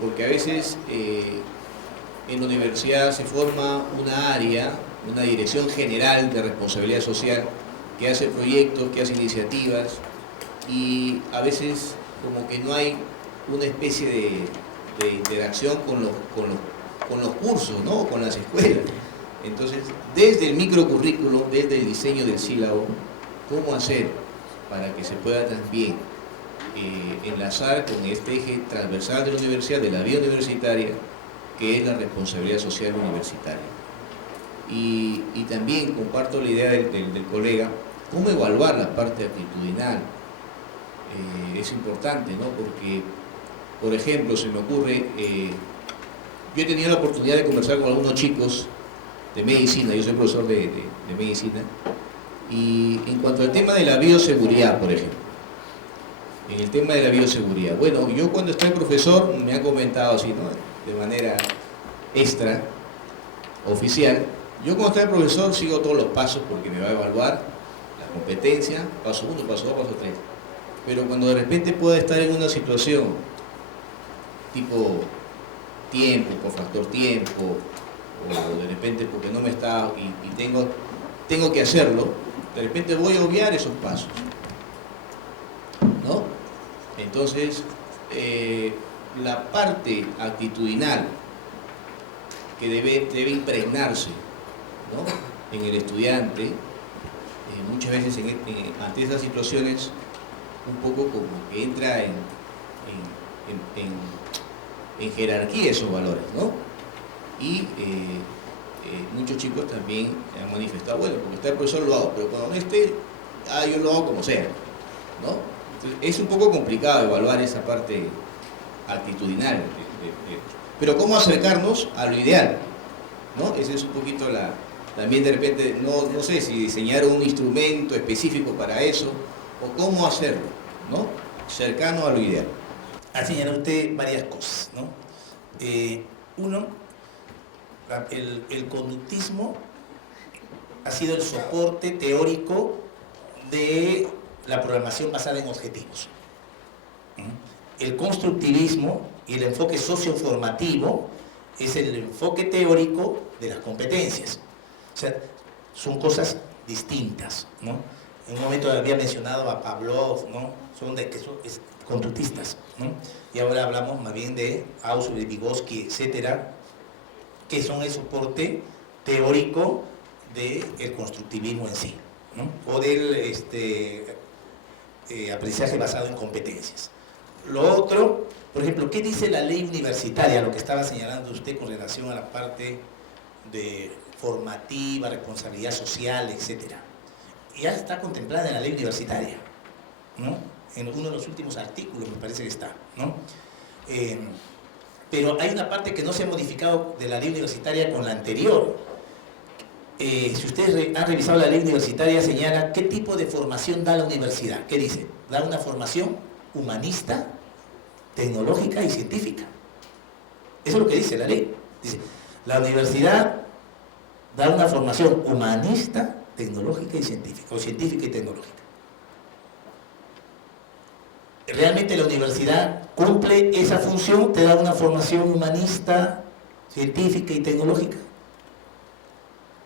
Porque a veces en la universidad se forma una área, una dirección general de responsabilidad social que hace proyectos, que hace iniciativas, y a veces como que no hay una especie de interacción con los cursos, ¿no? Con las escuelas. Entonces, desde el microcurrículo, desde el diseño del sílabo, ¿cómo hacer para que se pueda también enlazar con este eje transversal de la universidad, de la vida universitaria, que es la responsabilidad social universitaria? Y también comparto la idea del colega, ¿cómo evaluar la parte actitudinal? Es importante, ¿no? Porque, por ejemplo, se me ocurre, yo he tenido la oportunidad de conversar con algunos chicos de medicina, yo soy profesor de medicina, y en cuanto al tema de la bioseguridad, por ejemplo, en el tema de la bioseguridad, bueno, yo cuando estoy profesor me han comentado así, ¿no? De manera extra, oficial, yo cuando estoy profesor sigo todos los pasos porque me va a evaluar la competencia, paso 1, paso 2, paso 3. Pero cuando de repente pueda estar en una situación tipo tiempo, por factor tiempo, o de repente porque no me está y tengo que hacerlo, de repente voy a obviar esos pasos, ¿no? Entonces, la parte actitudinal que debe impregnarse, ¿no? En el estudiante, muchas veces ante esas situaciones, un poco como que entra en jerarquía esos valores, ¿no? Y muchos chicos también han manifestado, bueno, porque está el profesor lo hago, pero cuando no esté, yo lo hago como sea, ¿no? Entonces, es un poco complicado evaluar esa parte actitudinal, pero cómo acercarnos a lo ideal, ¿no? Ese es un poquito también de repente, no sé si diseñar un instrumento específico para eso, o cómo hacerlo, ¿no? Cercano a lo ideal. Ha señalado usted varias cosas, ¿no? Uno, el conductismo ha sido el soporte teórico de la programación basada en objetivos. El constructivismo y el enfoque socioformativo es el enfoque teórico de las competencias. O sea, son cosas distintas, ¿no? En un momento había mencionado a Pavlov, ¿no? Son conductistas, ¿no? Y ahora hablamos más bien de Auschwitz, Vygotsky, etcétera, que son el soporte teórico del constructivismo en sí, ¿no? O del aprendizaje basado en competencias. Lo otro, por ejemplo, ¿qué dice la ley universitaria? Lo que estaba señalando usted con relación a la parte de formativa, responsabilidad social, etcétera. Ya está contemplada en la ley universitaria, ¿no? En uno de los últimos artículos me parece que está, ¿no? Pero hay una parte que no se ha modificado de la ley universitaria con la anterior. Si ustedes han revisado la ley universitaria, señala qué tipo de formación da la universidad. ¿Qué dice? Da una formación humanista, tecnológica y científica. Eso es lo que dice la ley. Dice, la universidad da una formación humanista, tecnológica y científica, o científica y tecnológica. ¿Realmente la universidad cumple esa función? ¿Te da una formación humanista, científica y tecnológica?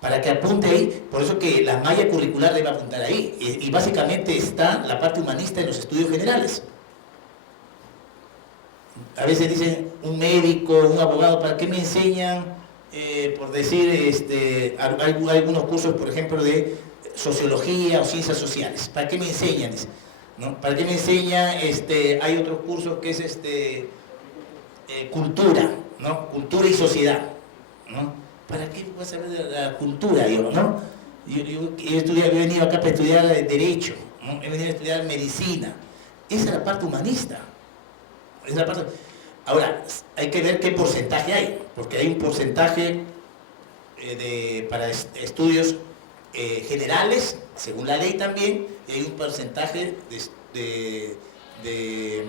Para que apunte ahí, por eso que la malla curricular debe apuntar ahí, y básicamente está la parte humanista en los estudios generales. A veces dicen un médico, un abogado, ¿para qué me enseñan? Por decir, algunos cursos, por ejemplo, de sociología o ciencias sociales. ¿Para qué me enseñan? ¿No? ¿Para qué me enseñan? Hay otros cursos que es cultura, ¿no? Cultura y sociedad, ¿no? ¿Para qué voy a saber de la cultura yo, no? Yo he venido acá para estudiar Derecho, ¿no? He venido a estudiar Medicina. Esa es la parte humanista. Esa es la parte... Ahora, hay que ver qué porcentaje hay, porque hay un porcentaje para estudios generales, según la ley también, y hay un porcentaje de de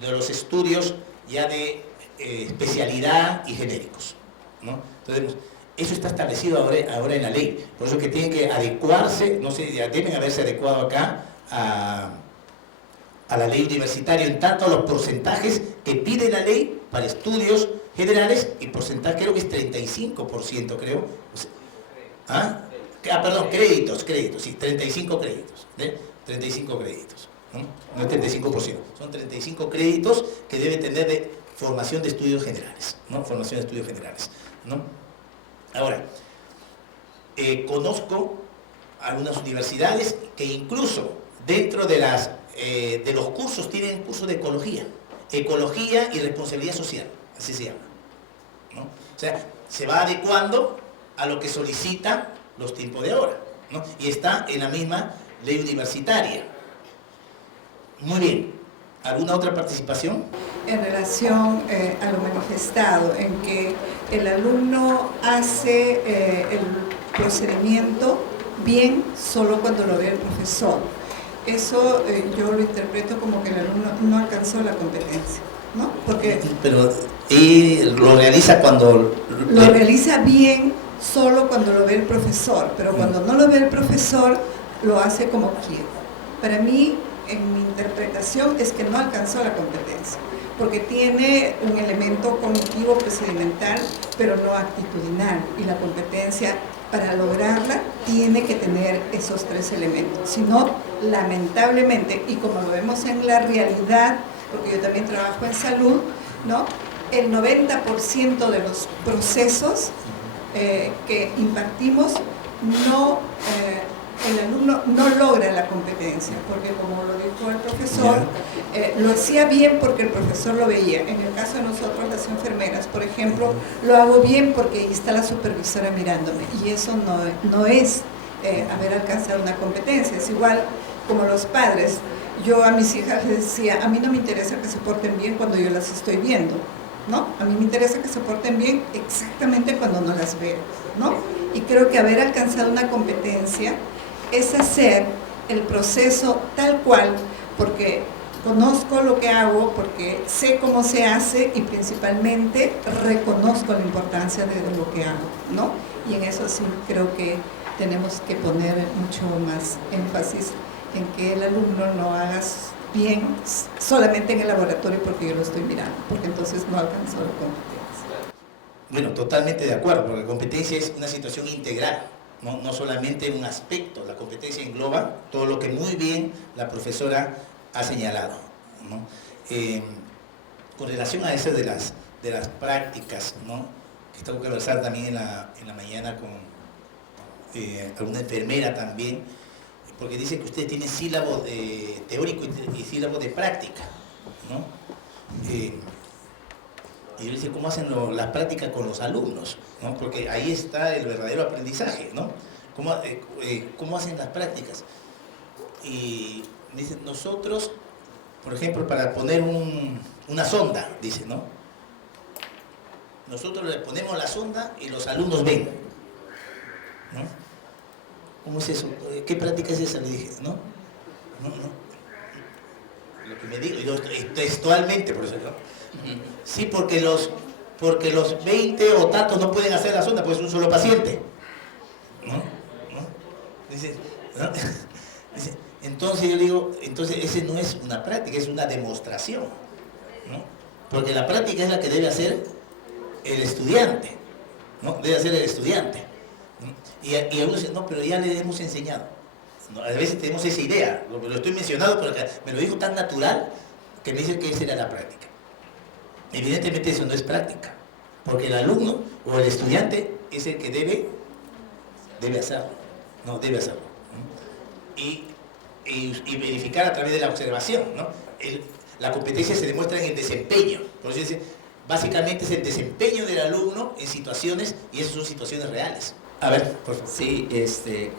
los estudios ya de especialidad y genéricos, ¿no? Entonces, eso está establecido ahora en la ley, por eso que tienen que adecuarse, no sé, ya deben haberse adecuado acá a la ley universitaria, en tanto a los porcentajes que pide la ley para estudios generales, y porcentaje creo que es 35%, creo. Perdón, créditos, sí, 35 créditos, 35 créditos, ¿no? No es 35%, son 35 créditos que debe tener de formación de estudios generales, ¿no? Formación de estudios generales, ¿no? Ahora, conozco algunas universidades que incluso dentro de los cursos tienen curso de ecología y responsabilidad social, así se llama, ¿no? O sea, se va adecuando a lo que solicitan los tiempos de ahora, ¿no? Y está en la misma ley universitaria. Muy bien. ¿Alguna otra participación? En relación a lo manifestado, en que el alumno hace el procedimiento bien solo cuando lo ve el profesor. Eso yo lo interpreto como que el alumno no alcanzó la competencia, ¿no? Porque pero lo realiza cuando... Lo realiza bien solo cuando lo ve el profesor, pero cuando no lo ve el profesor, lo hace como quiere. Para mí, en mi interpretación, es que no alcanzó la competencia, porque tiene un elemento cognitivo procedimental, pero no actitudinal, y la competencia, para lograrla, tiene que tener esos tres elementos. Si no, lamentablemente, y como lo vemos en la realidad, porque yo también trabajo en salud, ¿no? El 90% de los procesos que impartimos el alumno no logra la competencia, porque como lo dijo el profesor, lo hacía bien porque el profesor lo veía. En el caso de nosotros, las enfermeras, por ejemplo, lo hago bien porque ahí está la supervisora mirándome, y eso no es haber alcanzado una competencia. Es igual como los padres. Yo a mis hijas les decía, a mí no me interesa que se porten bien cuando yo las estoy viendo, ¿no? A mí me interesa que se porten bien exactamente cuando no las veo, ¿no? Y creo que haber alcanzado una competencia es hacer el proceso tal cual, porque conozco lo que hago, porque sé cómo se hace y principalmente reconozco la importancia de lo que hago, ¿no? Y en eso sí creo que tenemos que poner mucho más énfasis en que el alumno no haga bien solamente en el laboratorio porque yo lo estoy mirando, porque entonces no alcanzó la competencia. Bueno, totalmente de acuerdo, porque la competencia es una situación integral, no solamente un aspecto. La competencia engloba todo lo que muy bien la profesora ha señalado, ¿no? Con relación a eso de las prácticas, ¿no? Que tengo que conversar también en la mañana con alguna enfermera también, porque dice que usted tiene sílabo teórico y sílabo de práctica, ¿no? Y yo le dice, ¿cómo hacen las prácticas con los alumnos? ¿No? Porque ahí está el verdadero aprendizaje, ¿no? ¿Cómo hacen las prácticas? Y me dice, nosotros, por ejemplo, para poner una sonda, dice, ¿no? Nosotros le ponemos la sonda y los alumnos ven, ¿no? ¿Cómo es eso? ¿Qué práctica es esa? Le dije, ¿no? Lo que me digo, yo textualmente, por eso, ¿no? Sí, porque los 20 o tantos no pueden hacer la sonda, pues es un solo paciente, ¿no? Dice, ¿no? Dice, entonces yo digo, entonces ese no es una práctica, es una demostración, ¿no? Porque la práctica es la que debe hacer el estudiante, ¿no? Debe hacer el estudiante, ¿no? Y a uno dice, no, pero ya le hemos enseñado, ¿no? A veces tenemos esa idea, lo estoy mencionando porque me lo dijo tan natural que me dice que esa era la práctica. Evidentemente eso no es práctica, porque el alumno o el estudiante es el que debe hacerlo, ¿no? Debe hacerlo, ¿no? Y verificar a través de la observación, ¿no? La competencia se demuestra en el desempeño, por eso dice, básicamente es el desempeño del alumno en situaciones, y esas son situaciones reales. A ver, por favor. Sí,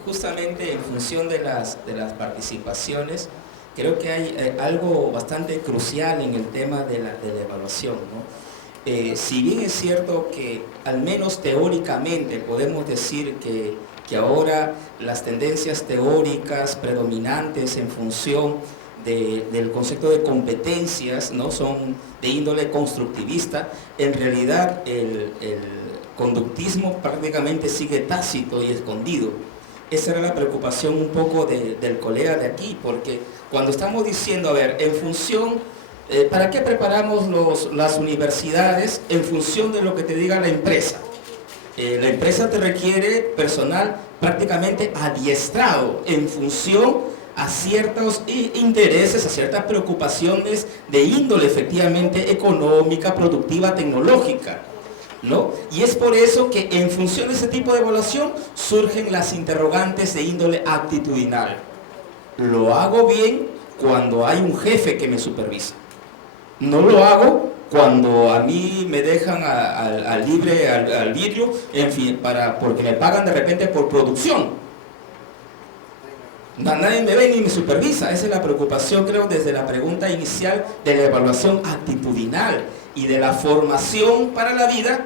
justamente en función de las participaciones, creo que hay algo bastante crucial en el tema de la evaluación, ¿no? Si bien es cierto que al menos teóricamente podemos decir que ahora las tendencias teóricas predominantes en función del concepto de competencias, ¿no? Son de índole constructivista. En realidad el conductismo prácticamente sigue tácito y escondido. Esa era la preocupación un poco del colega de aquí, porque cuando estamos diciendo, a ver, en función, ¿para qué preparamos las universidades? En función de lo que te diga la empresa. La empresa te requiere personal prácticamente adiestrado en función a ciertos intereses, a ciertas preocupaciones de índole efectivamente económica, productiva, tecnológica, ¿no? Y es por eso que en función de ese tipo de evaluación surgen las interrogantes de índole actitudinal. Lo hago bien cuando hay un jefe que me supervisa. No lo hago cuando a mí me dejan al libre albedrío, en fin, porque me pagan de repente por producción. Nadie me ve ni me supervisa. Esa es la preocupación, creo, desde la pregunta inicial de la evaluación actitudinal y de la formación para la vida.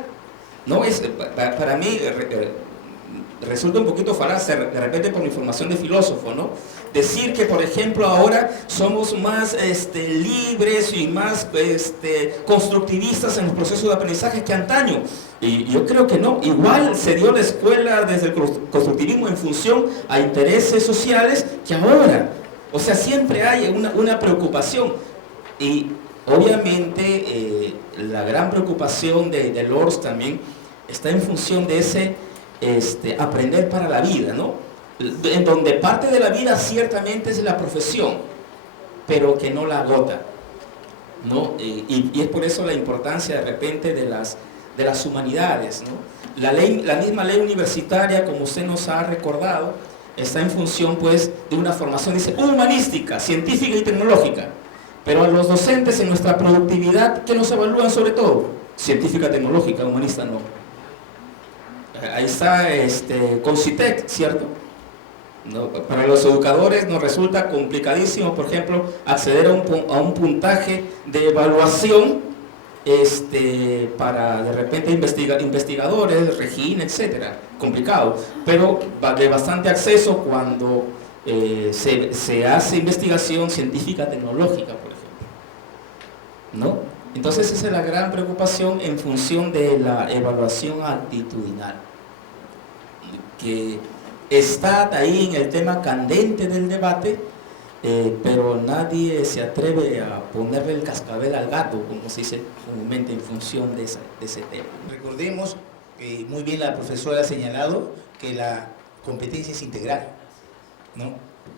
No es, para mí resulta un poquito falaz, de repente por mi formación de filósofo, ¿no? Decir que, por ejemplo, ahora somos más libres y más constructivistas en los procesos de aprendizaje que antaño. Y yo creo que no. Igual se dio la escuela desde el constructivismo en función a intereses sociales que ahora. O sea, siempre hay una preocupación. Y obviamente la gran preocupación de Lors también está en función de ese aprender para la vida, ¿no? En donde parte de la vida ciertamente es la profesión, pero que no la agota, ¿no? Y es por eso la importancia de repente de las humanidades, ¿no? La misma ley universitaria, como usted nos ha recordado, está en función pues de una formación, dice, humanística, científica y tecnológica. Pero a los docentes en nuestra productividad, ¿qué nos evalúan sobre todo? Científica, tecnológica, humanista no. Ahí está Concitec, ¿cierto? No, para los educadores nos resulta complicadísimo, por ejemplo, acceder a un puntaje de evaluación para de repente investigadores, Regina, etcétera. Complicado, pero de bastante acceso cuando se hace investigación científica tecnológica, por ejemplo, ¿no? Entonces esa es la gran preocupación en función de la evaluación actitudinal, que está ahí en el tema candente del debate, pero nadie se atreve a ponerle el cascabel al gato, como se dice comúnmente, en función de ese tema. Recordemos, muy bien la profesora ha señalado que la competencia es integral, ¿no?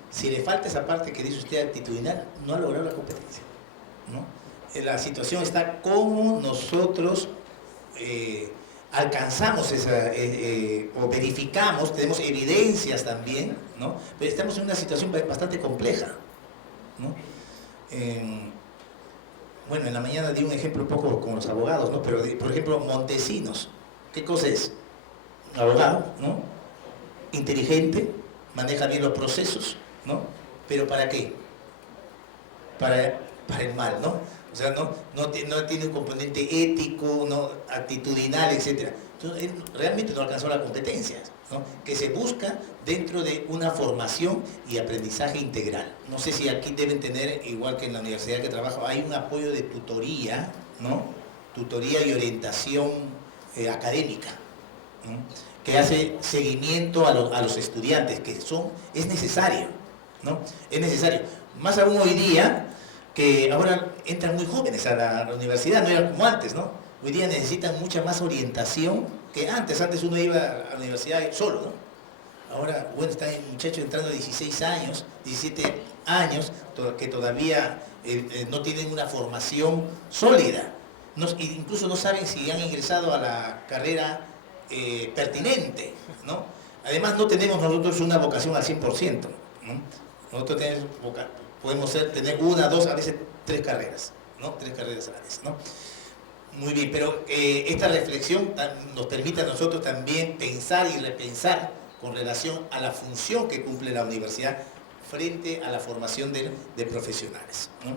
Si le falta esa parte que dice usted actitudinal, no ha logrado la competencia, ¿no? La situación está cómo nosotros alcanzamos o verificamos, tenemos evidencias también, ¿no? Pero estamos en una situación bastante compleja, ¿no? Bueno, en la mañana di un ejemplo un poco con los abogados, ¿no? Pero, por ejemplo, Montesinos, ¿qué cosa es? Abogado, ¿no? Inteligente, maneja bien los procesos, ¿no? ¿Pero para qué? Para el mal, ¿no? O sea, no tiene un componente ético, no, actitudinal, etc. Entonces, él realmente no alcanzó la competencia, ¿no? Que se busca dentro de una formación y aprendizaje integral. No sé si aquí deben tener, igual que en la universidad que trabajo, hay un apoyo de tutoría, ¿no? Tutoría y orientación académica, ¿no? Que hace seguimiento a los estudiantes, que es necesario, ¿no? Es necesario. Más aún hoy día, que ahora entran muy jóvenes a la universidad, no era como antes, ¿no? Hoy día necesitan mucha más orientación que antes. Antes uno iba a la universidad solo, ¿no? Ahora, bueno, están muchachos entrando de 16 años, 17 años, que todavía no tienen una formación sólida. Incluso no saben si han ingresado a la carrera pertinente, ¿no? Además, no tenemos nosotros una vocación al 100%, ¿no? Nosotros podemos tener una, dos, a veces 3 carreras, ¿no? 3 carreras a la vez, ¿no? Muy bien, pero esta reflexión nos permite a nosotros también pensar y repensar con relación a la función que cumple la universidad frente a la formación de profesionales, ¿no?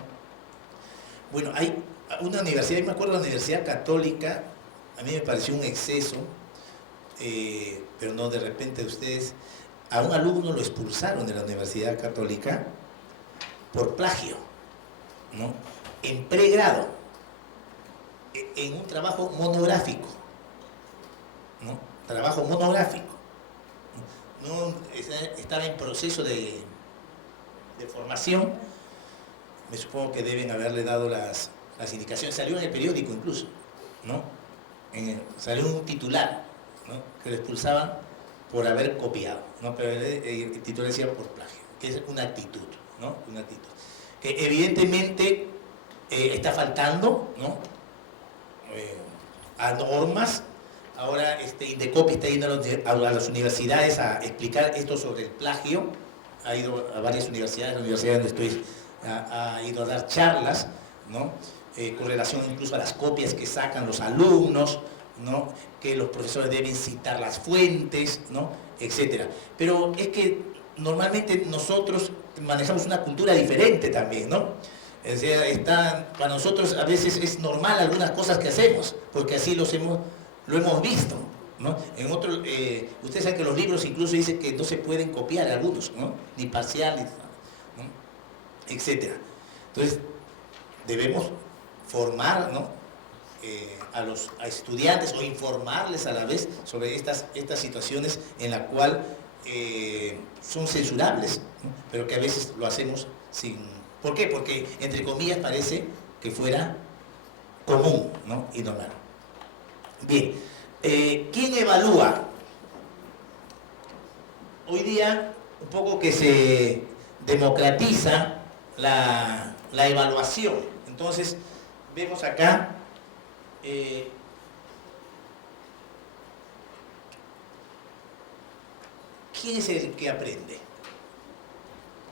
Bueno, hay una universidad, yo me acuerdo de la Universidad Católica, a mí me pareció un exceso, pero no de repente ustedes, a un alumno lo expulsaron de la Universidad Católica por plagio, ¿no? En pregrado, en un trabajo monográfico, ¿no? Trabajo monográfico. No, estaba en proceso de formación. Me supongo que deben haberle dado las indicaciones. Salió en el periódico incluso, ¿no? Salió un titular, ¿no? Que lo expulsaban por haber copiado, ¿no? Pero el titular decía por plagio, que es una actitud, ¿no? Una actitud que evidentemente está faltando, ¿no? A normas. Ahora Indecopi está yendo a las universidades a explicar esto sobre el plagio. Ha ido a varias universidades, la universidad donde estoy ha ido a dar charlas, ¿no? Con relación incluso a las copias que sacan los alumnos, ¿no? Que los profesores deben citar las fuentes, ¿no? Etcétera. Pero es que normalmente nosotros manejamos una cultura diferente también, ¿no? O sea, para nosotros a veces es normal algunas cosas que hacemos, porque así lo hemos visto, ¿no? En otros, ustedes saben que los libros incluso dicen que no se pueden copiar algunos, ¿no? Ni parciales, ¿no? Etcétera. Entonces, debemos formar, ¿no? a estudiantes o informarles a la vez sobre estas situaciones en la cual son censurables, ¿no? Pero que a veces lo hacemos sin... ¿Por qué? Porque, entre comillas, parece que fuera común, ¿no? Y normal. Bien, ¿quién evalúa? Hoy día, un poco que se democratiza la evaluación. Entonces, vemos acá ¿quién es el que aprende?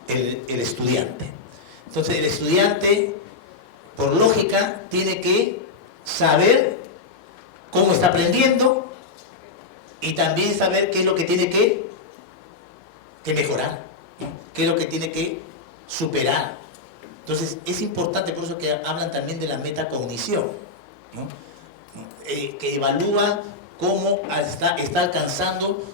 El estudiante. Entonces, el estudiante, por lógica, tiene que saber cómo está aprendiendo y también saber qué es lo que tiene que mejorar, ¿no? Qué es lo que tiene que superar. Entonces, es importante, por eso que hablan también de la metacognición, ¿no? Que evalúa cómo está alcanzando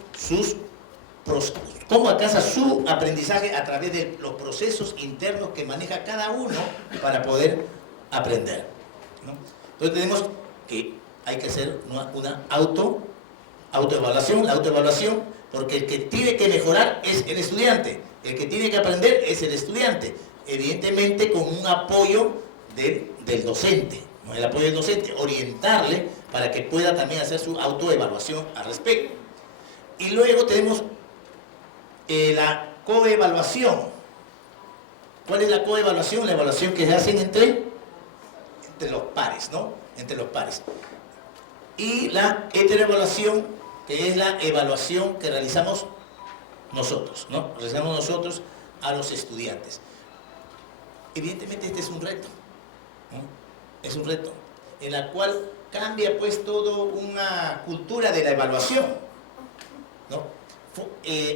cómo alcanza su aprendizaje a través de los procesos internos que maneja cada uno para poder aprender, ¿no? Entonces tenemos que hay que hacer una autoevaluación, la autoevaluación, porque el que tiene que mejorar es el estudiante, el que tiene que aprender es el estudiante, evidentemente con un apoyo del docente, ¿no? El apoyo del docente, orientarle para que pueda también hacer su autoevaluación al respecto. Y luego tenemos la coevaluación. ¿Cuál es la coevaluación? La evaluación que se hacen entre los pares, ¿no? Entre los pares. Y la heteroevaluación, que es la evaluación que realizamos nosotros, ¿no? Realizamos nosotros a los estudiantes. Evidentemente este es un reto, ¿no? Es un reto, en la cual cambia pues toda una cultura de la evaluación, ¿no?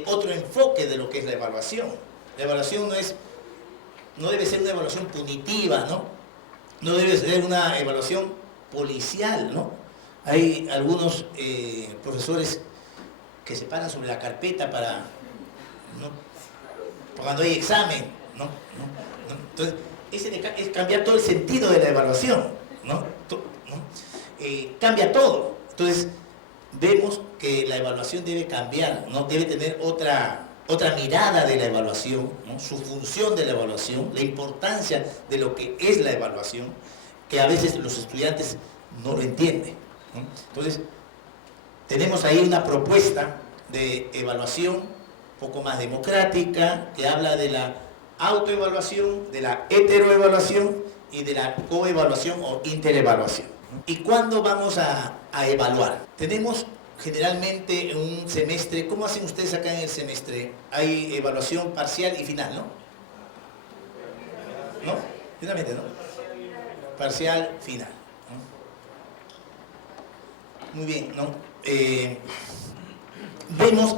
Otro enfoque de lo que es la evaluación. La evaluación no debe ser una evaluación punitiva, ¿no? No debe ser una evaluación policial, ¿no? Hay algunos profesores que se paran sobre la carpeta para, ¿no? Cuando hay examen, ¿no? Entonces, es cambiar todo el sentido de la evaluación, ¿no? Cambia todo. Entonces, vemos que la evaluación debe cambiar, ¿no? Debe tener otra mirada de la evaluación, ¿no? Su función de la evaluación, la importancia de lo que es la evaluación, que a veces los estudiantes no lo entienden, ¿no? Entonces, tenemos ahí una propuesta de evaluación un poco más democrática, que habla de la autoevaluación, de la heteroevaluación y de la coevaluación o interevaluación. ¿Y cuándo vamos a evaluar? Tenemos generalmente un semestre. ¿Cómo hacen ustedes acá en el semestre? Hay evaluación parcial y final, ¿no? ¿No? Finalmente, ¿no? Parcial, final, ¿no? Muy bien, ¿no? Vemos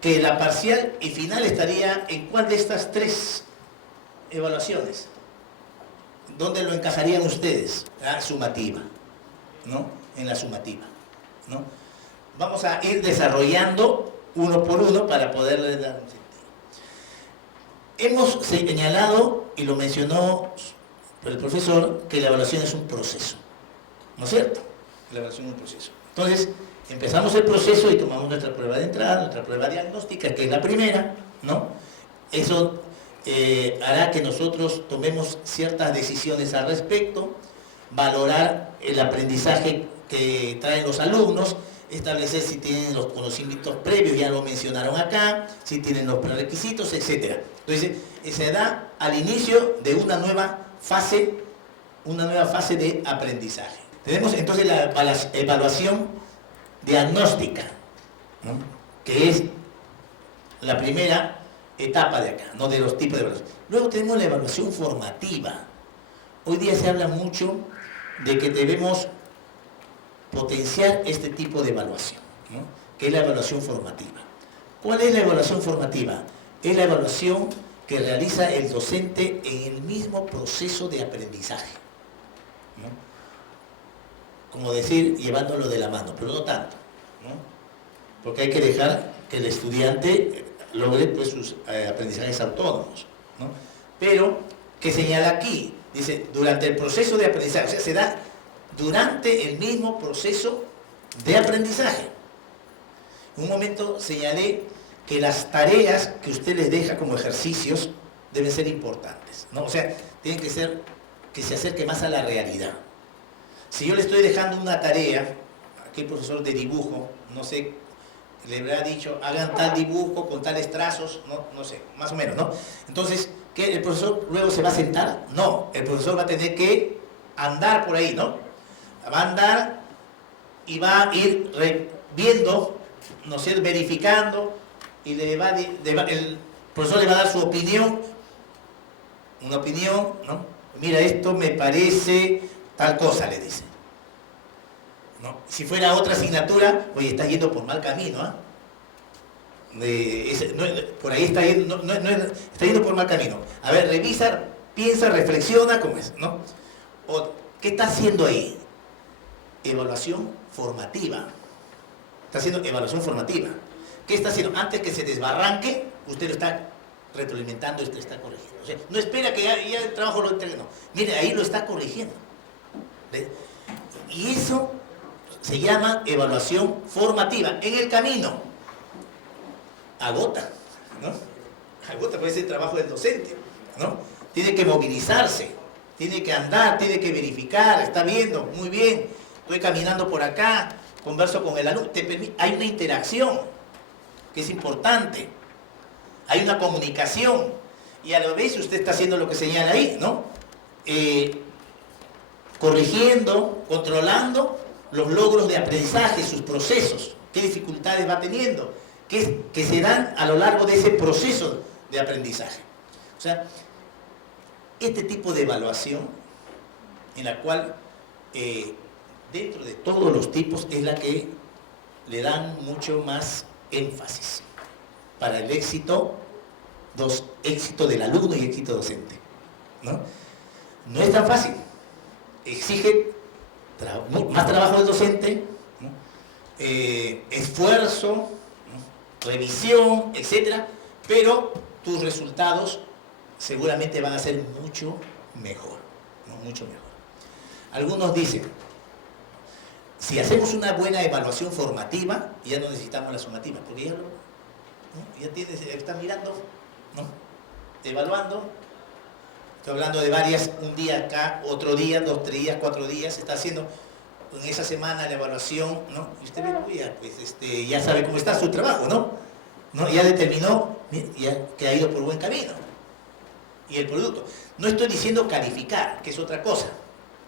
que la parcial y final estaría en cuál de estas tres evaluaciones. ¿Dónde lo encajarían ustedes? La sumativa, ¿no? En la sumativa, ¿no? Vamos a ir desarrollando uno por uno para poderle dar un sentido. Hemos señalado, y lo mencionó el profesor, que la evaluación es un proceso, ¿no es cierto? La evaluación es un proceso. Entonces, empezamos el proceso y tomamos nuestra prueba de entrada, nuestra prueba diagnóstica, que es la primera, ¿no? Eso hará que nosotros tomemos ciertas decisiones al respecto, valorar el aprendizaje que traen los alumnos, establecer si tienen los conocimientos previos, ya lo mencionaron acá, si tienen los prerequisitos, etc. Entonces, se da al inicio de una nueva fase de aprendizaje. Tenemos entonces la evaluación diagnóstica, ¿no? Que es la primera etapa de acá, ¿no? De los tipos de evaluación. Luego tenemos la evaluación formativa. Hoy día se habla mucho de que debemos potenciar este tipo de evaluación, ¿no? Que es la evaluación formativa. ¿Cuál es la evaluación formativa? Es la evaluación que realiza el docente en el mismo proceso de aprendizaje, ¿no? Como decir, llevándolo de la mano, pero no tanto, ¿no? Porque hay que dejar que el estudiante logre pues, sus aprendizajes autónomos, ¿no? Pero, ¿qué señala aquí? Dice, durante el proceso de aprendizaje, o sea, se da durante el mismo proceso de aprendizaje. En un momento señalé que las tareas que usted les deja como ejercicios deben ser importantes, ¿no? O sea, tienen que ser que se acerque más a la realidad. Si yo le estoy dejando una tarea, aquí el profesor de dibujo, no sé, le habrá dicho, hagan tal dibujo con tales trazos, no sé, más o menos, ¿no? Entonces, ¿qué? ¿El profesor luego se va a sentar? No, el profesor va a tener que andar por ahí, ¿no? Va a andar y va a ir viendo, no sé, verificando, y el profesor le va a dar su opinión, una opinión, ¿no? Mira, esto me parece tal cosa, le dice, ¿no? Si fuera otra asignatura, oye, estás yendo por mal camino, ¿ah? Por ahí está yendo, está yendo por mal camino. A ver, revisa, piensa, reflexiona, ¿cómo es? ¿No? O, ¿qué está haciendo ahí? Evaluación formativa. Está haciendo evaluación formativa. ¿Qué está haciendo? Antes que se desbarranque, usted lo está retroalimentando, usted está corrigiendo. O sea, no espera que ya el trabajo lo entregue, no. Mire, ahí lo está corrigiendo. ¿Ves? Y eso se llama evaluación formativa. En el camino, agota, ¿no? Agota, puede ser el trabajo del docente, ¿no? Tiene que movilizarse, tiene que andar, tiene que verificar, está viendo, muy bien, estoy caminando por acá, converso con el alumno, hay una interacción que es importante, hay una comunicación, y a la vez usted está haciendo lo que señala ahí, ¿no? Corrigiendo, controlando los logros de aprendizaje, sus procesos, qué dificultades va teniendo, que se dan a lo largo de ese proceso de aprendizaje. O sea, este tipo de evaluación, en la cual dentro de todos los tipos es la que le dan mucho más énfasis para el éxito del alumno y éxito docente, ¿no? No es tan fácil, exige más trabajo del docente, ¿no? Esfuerzo, ¿no? Revisión, etcétera, pero tus resultados seguramente van a ser mucho mejor, ¿no? Mucho mejor. Algunos dicen, si hacemos una buena evaluación formativa, ya no necesitamos la sumativa, porque ya, ¿no? Está mirando, ¿no? Evaluando, estoy hablando de varias, un día acá, otro día, 2, 3 días, 4 días, está haciendo en esa semana la evaluación, ¿no? Y usted ve, pues, ya sabe cómo está su trabajo, ¿no? Ya determinó ya que ha ido por buen camino. Y el producto. No estoy diciendo calificar, que es otra cosa,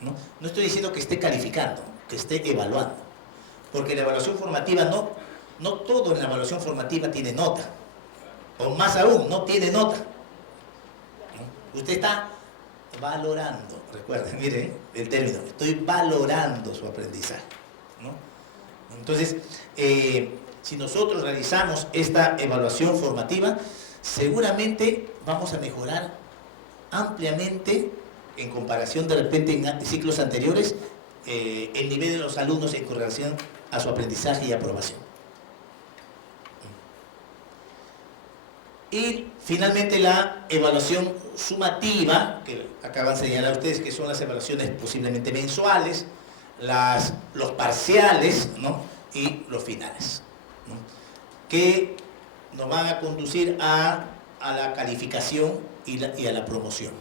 ¿no? No estoy diciendo que esté calificando, que esté evaluando. Porque la evaluación formativa, no todo en la evaluación formativa tiene nota. O más aún, no tiene nota, ¿no? Usted está valorando, recuerden, mire el término, estoy valorando su aprendizaje, ¿no? Entonces, si nosotros realizamos esta evaluación formativa, seguramente vamos a mejorar ampliamente, en comparación de repente en ciclos anteriores, el nivel de los alumnos en correlación a su aprendizaje y aprobación. Y finalmente la evaluación sumativa, que acaban de señalar ustedes, que son las evaluaciones posiblemente mensuales, los parciales, ¿no? Y los finales, ¿no? Que nos van a conducir a la calificación y a la promoción.